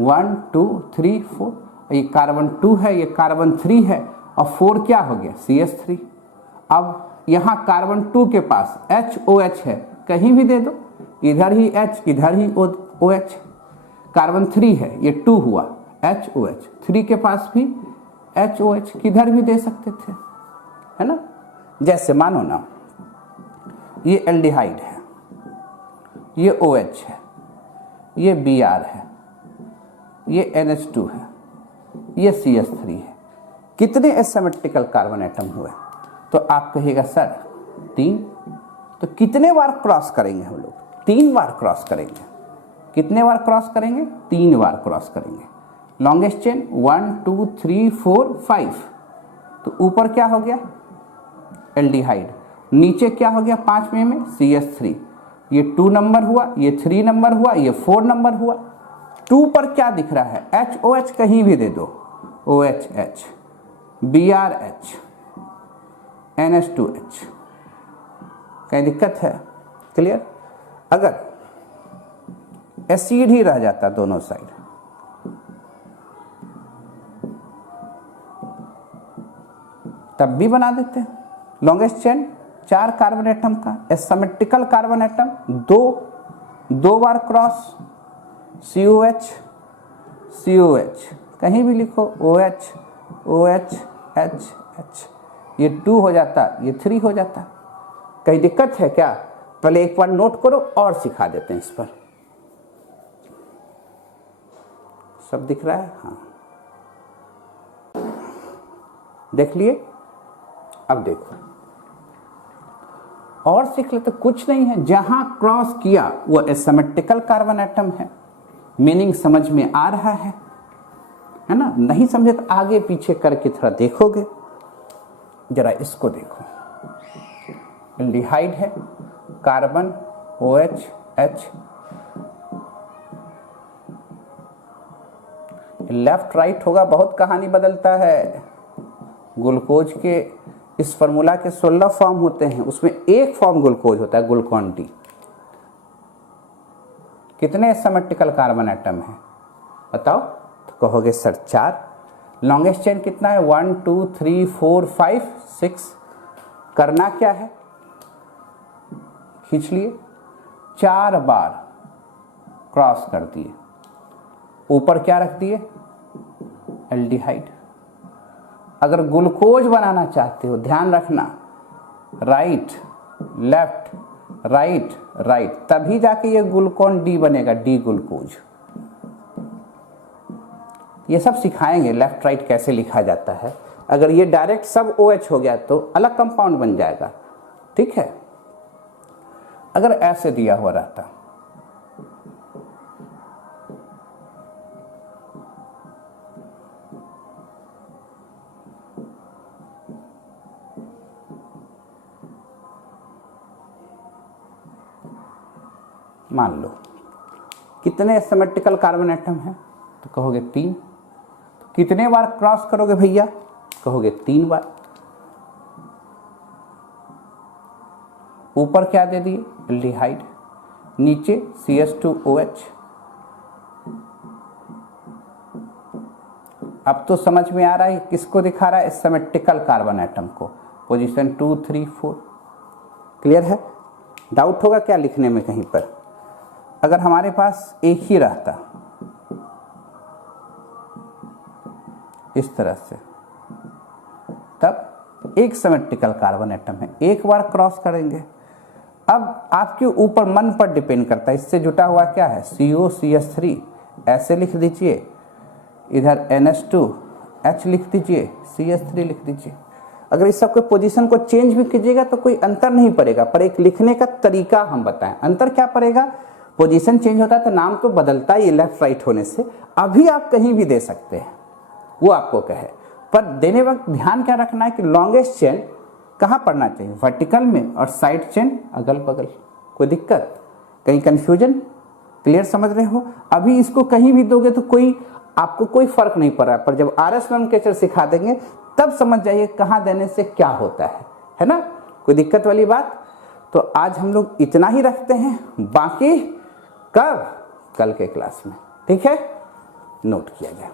1 2 3 4। ये कार्बन 2 है, ये कार्बन 3 है, और 4 क्या हो गया CH3। अब यहाँ कार्बन 2 के पास HOH है, कहीं भी दे दो, इधर ही H इधर ही OH। कार्बन 3 है, ये 2 हुआ HOH, 3 के पास भी HOH, किधर भी दे सकते थे, है ना। जैसे मानो ना ये एल्डिहाइड है, ये OH है, ये Br है, ये NH2 है, ये CH3 है। कितने एसिमेट्रिकल कार्बन एटम हुए? तो आप कहिएगा सर 3। तो कितने बार क्रॉस करेंगे हम लोग? 3 बार क्रॉस करेंगे। कितने बार क्रॉस करेंगे? 3 बार क्रॉस करेंगे। Longest chain 1 2 3 4 5। तो ऊपर क्या हो गया? एल्डिहाइड। नीचे क्या हो गया 5वें में? CH3। ये 2 नंबर हुआ, ये 3 नंबर हुआ, ये 4 नंबर हुआ। 2 पर क्या दिख रहा है? HOH, कहीं भी दे दो, OHH, BRH, NH2H। कहीं दिक्कत है? क्लियर? अगर एसिड ही रह जाता दोनों साइड, तब भी बना देते हैं। लॉन्गेस्ट चेन 4 कार्बन एटम का एसिमेट्रिकल कार्बन एटम, 2 बार क्रॉस, COH COH, कहीं भी लिखो, OH OH H H। ये 2 हो जाता, ये 3 हो जाता। कहीं दिक्कत है क्या? पहले एक बार नोट करो और सिखा देते हैं इस पर। सब दिख रहा है? हाँ, देख लिए। अब देखो और सीख लेते। कुछ नहीं है, जहां क्रॉस किया वो एसिमेट्रिकल कार्बन एटम है। मीनिंग समझ में आ रहा है ना? नहीं समझे तो आगे पीछे करके थोड़ा देखोगे। जरा इसको देखो, एल्डिहाइड है, carbon OH H, left right होगा, बहुत कहानी बदलता है। ग्लूकोज के इस फार्मूला के 16 फॉर्म होते हैं, उसमें एक फॉर्म ग्लूकोज होता है, ग्लूकोन डी। कितने एसिमेट्रिकल कार्बन एटम है बताओ? तो कहोगे सर 4। लॉन्गेस्ट चेन कितना है? 1 2 3 4 5 6। करना क्या है? खींच लिए, 4 बार क्रॉस कर दिए, ऊपर क्या रख दिए? एल्डिहाइड। अगर ग्लूकोज बनाना चाहते हो, ध्यान रखना, राइट लेफ्ट राइट राइट, तभी जाके ये ग्लूकोन डी बनेगा, डी ग्लूकोज। ये सब सिखाएंगे लेफ्ट राइट कैसे लिखा जाता है। अगर ये डायरेक्ट सब OH हो गया तो अलग कंपाउंड बन जाएगा, ठीक है। अगर ऐसे दिया हुआ रहता, मान लो कितने एसिमेट्रिकल कार्बन एटम है? तो कहोगे 3। तो कितने बार क्रॉस करोगे भैया? कहोगे 3 बार। ऊपर क्या दे दिए? एल्डिहाइड, नीचे CH2OH। अब तो समझ में आ रहा है किसको दिखा रहा है? एसिमेट्रिकल कार्बन एटम को, पोजीशन 2 3 4। क्लियर है? डाउट होगा क्या लिखने में कहीं पर? अगर हमारे पास एक ही रहता इस तरह से, तब एक सिमेट्रिकल कार्बन एटम है, एक बार क्रॉस करेंगे। अब आपके ऊपर मन पर डिपेंड करता है। इससे जुटा हुआ क्या है? COCH3, ऐसे लिख दीजिए, इधर NH2H लिख दीजिए, CH3 लिख दीजिए। अगर इस सब के पोजीशन को चेंज भी कीजिएगा तो कोई अंतर नहीं पड़ेगा, पर एक लिखने का तरीका हम बताएं। अंतर क्या पड़ेगा? पोजीशन चेंज होता है तो नाम तो बदलता ही लेफ्ट राइट होने से। अभी आप कहीं भी दे सकते हैं, वो आपको कहे, पर देने वक्त ध्यान क्या रखना है कि लॉन्गेस्ट चेन कहाँ पढ़ना चाहिए? वर्टिकल में, और साइड चेन अगल बगल। कोई दिक्कत? कहीं कंफ्यूजन? क्लियर समझ रहे हो? अभी इसको कहीं भी दोगे तो आपको कोई फर्क नहीं पड़ रहा, पर जब RS नोमेनक्लेचर सिखा देंगे तब समझ जाइए कहाँ देने से क्या होता है ना? कोई दिक्कत वाली बात? तो आज हम लोग इतना ही रखते हैं, बाकी कब? कल के क्लास में, ठीक है? नोट किया जाए।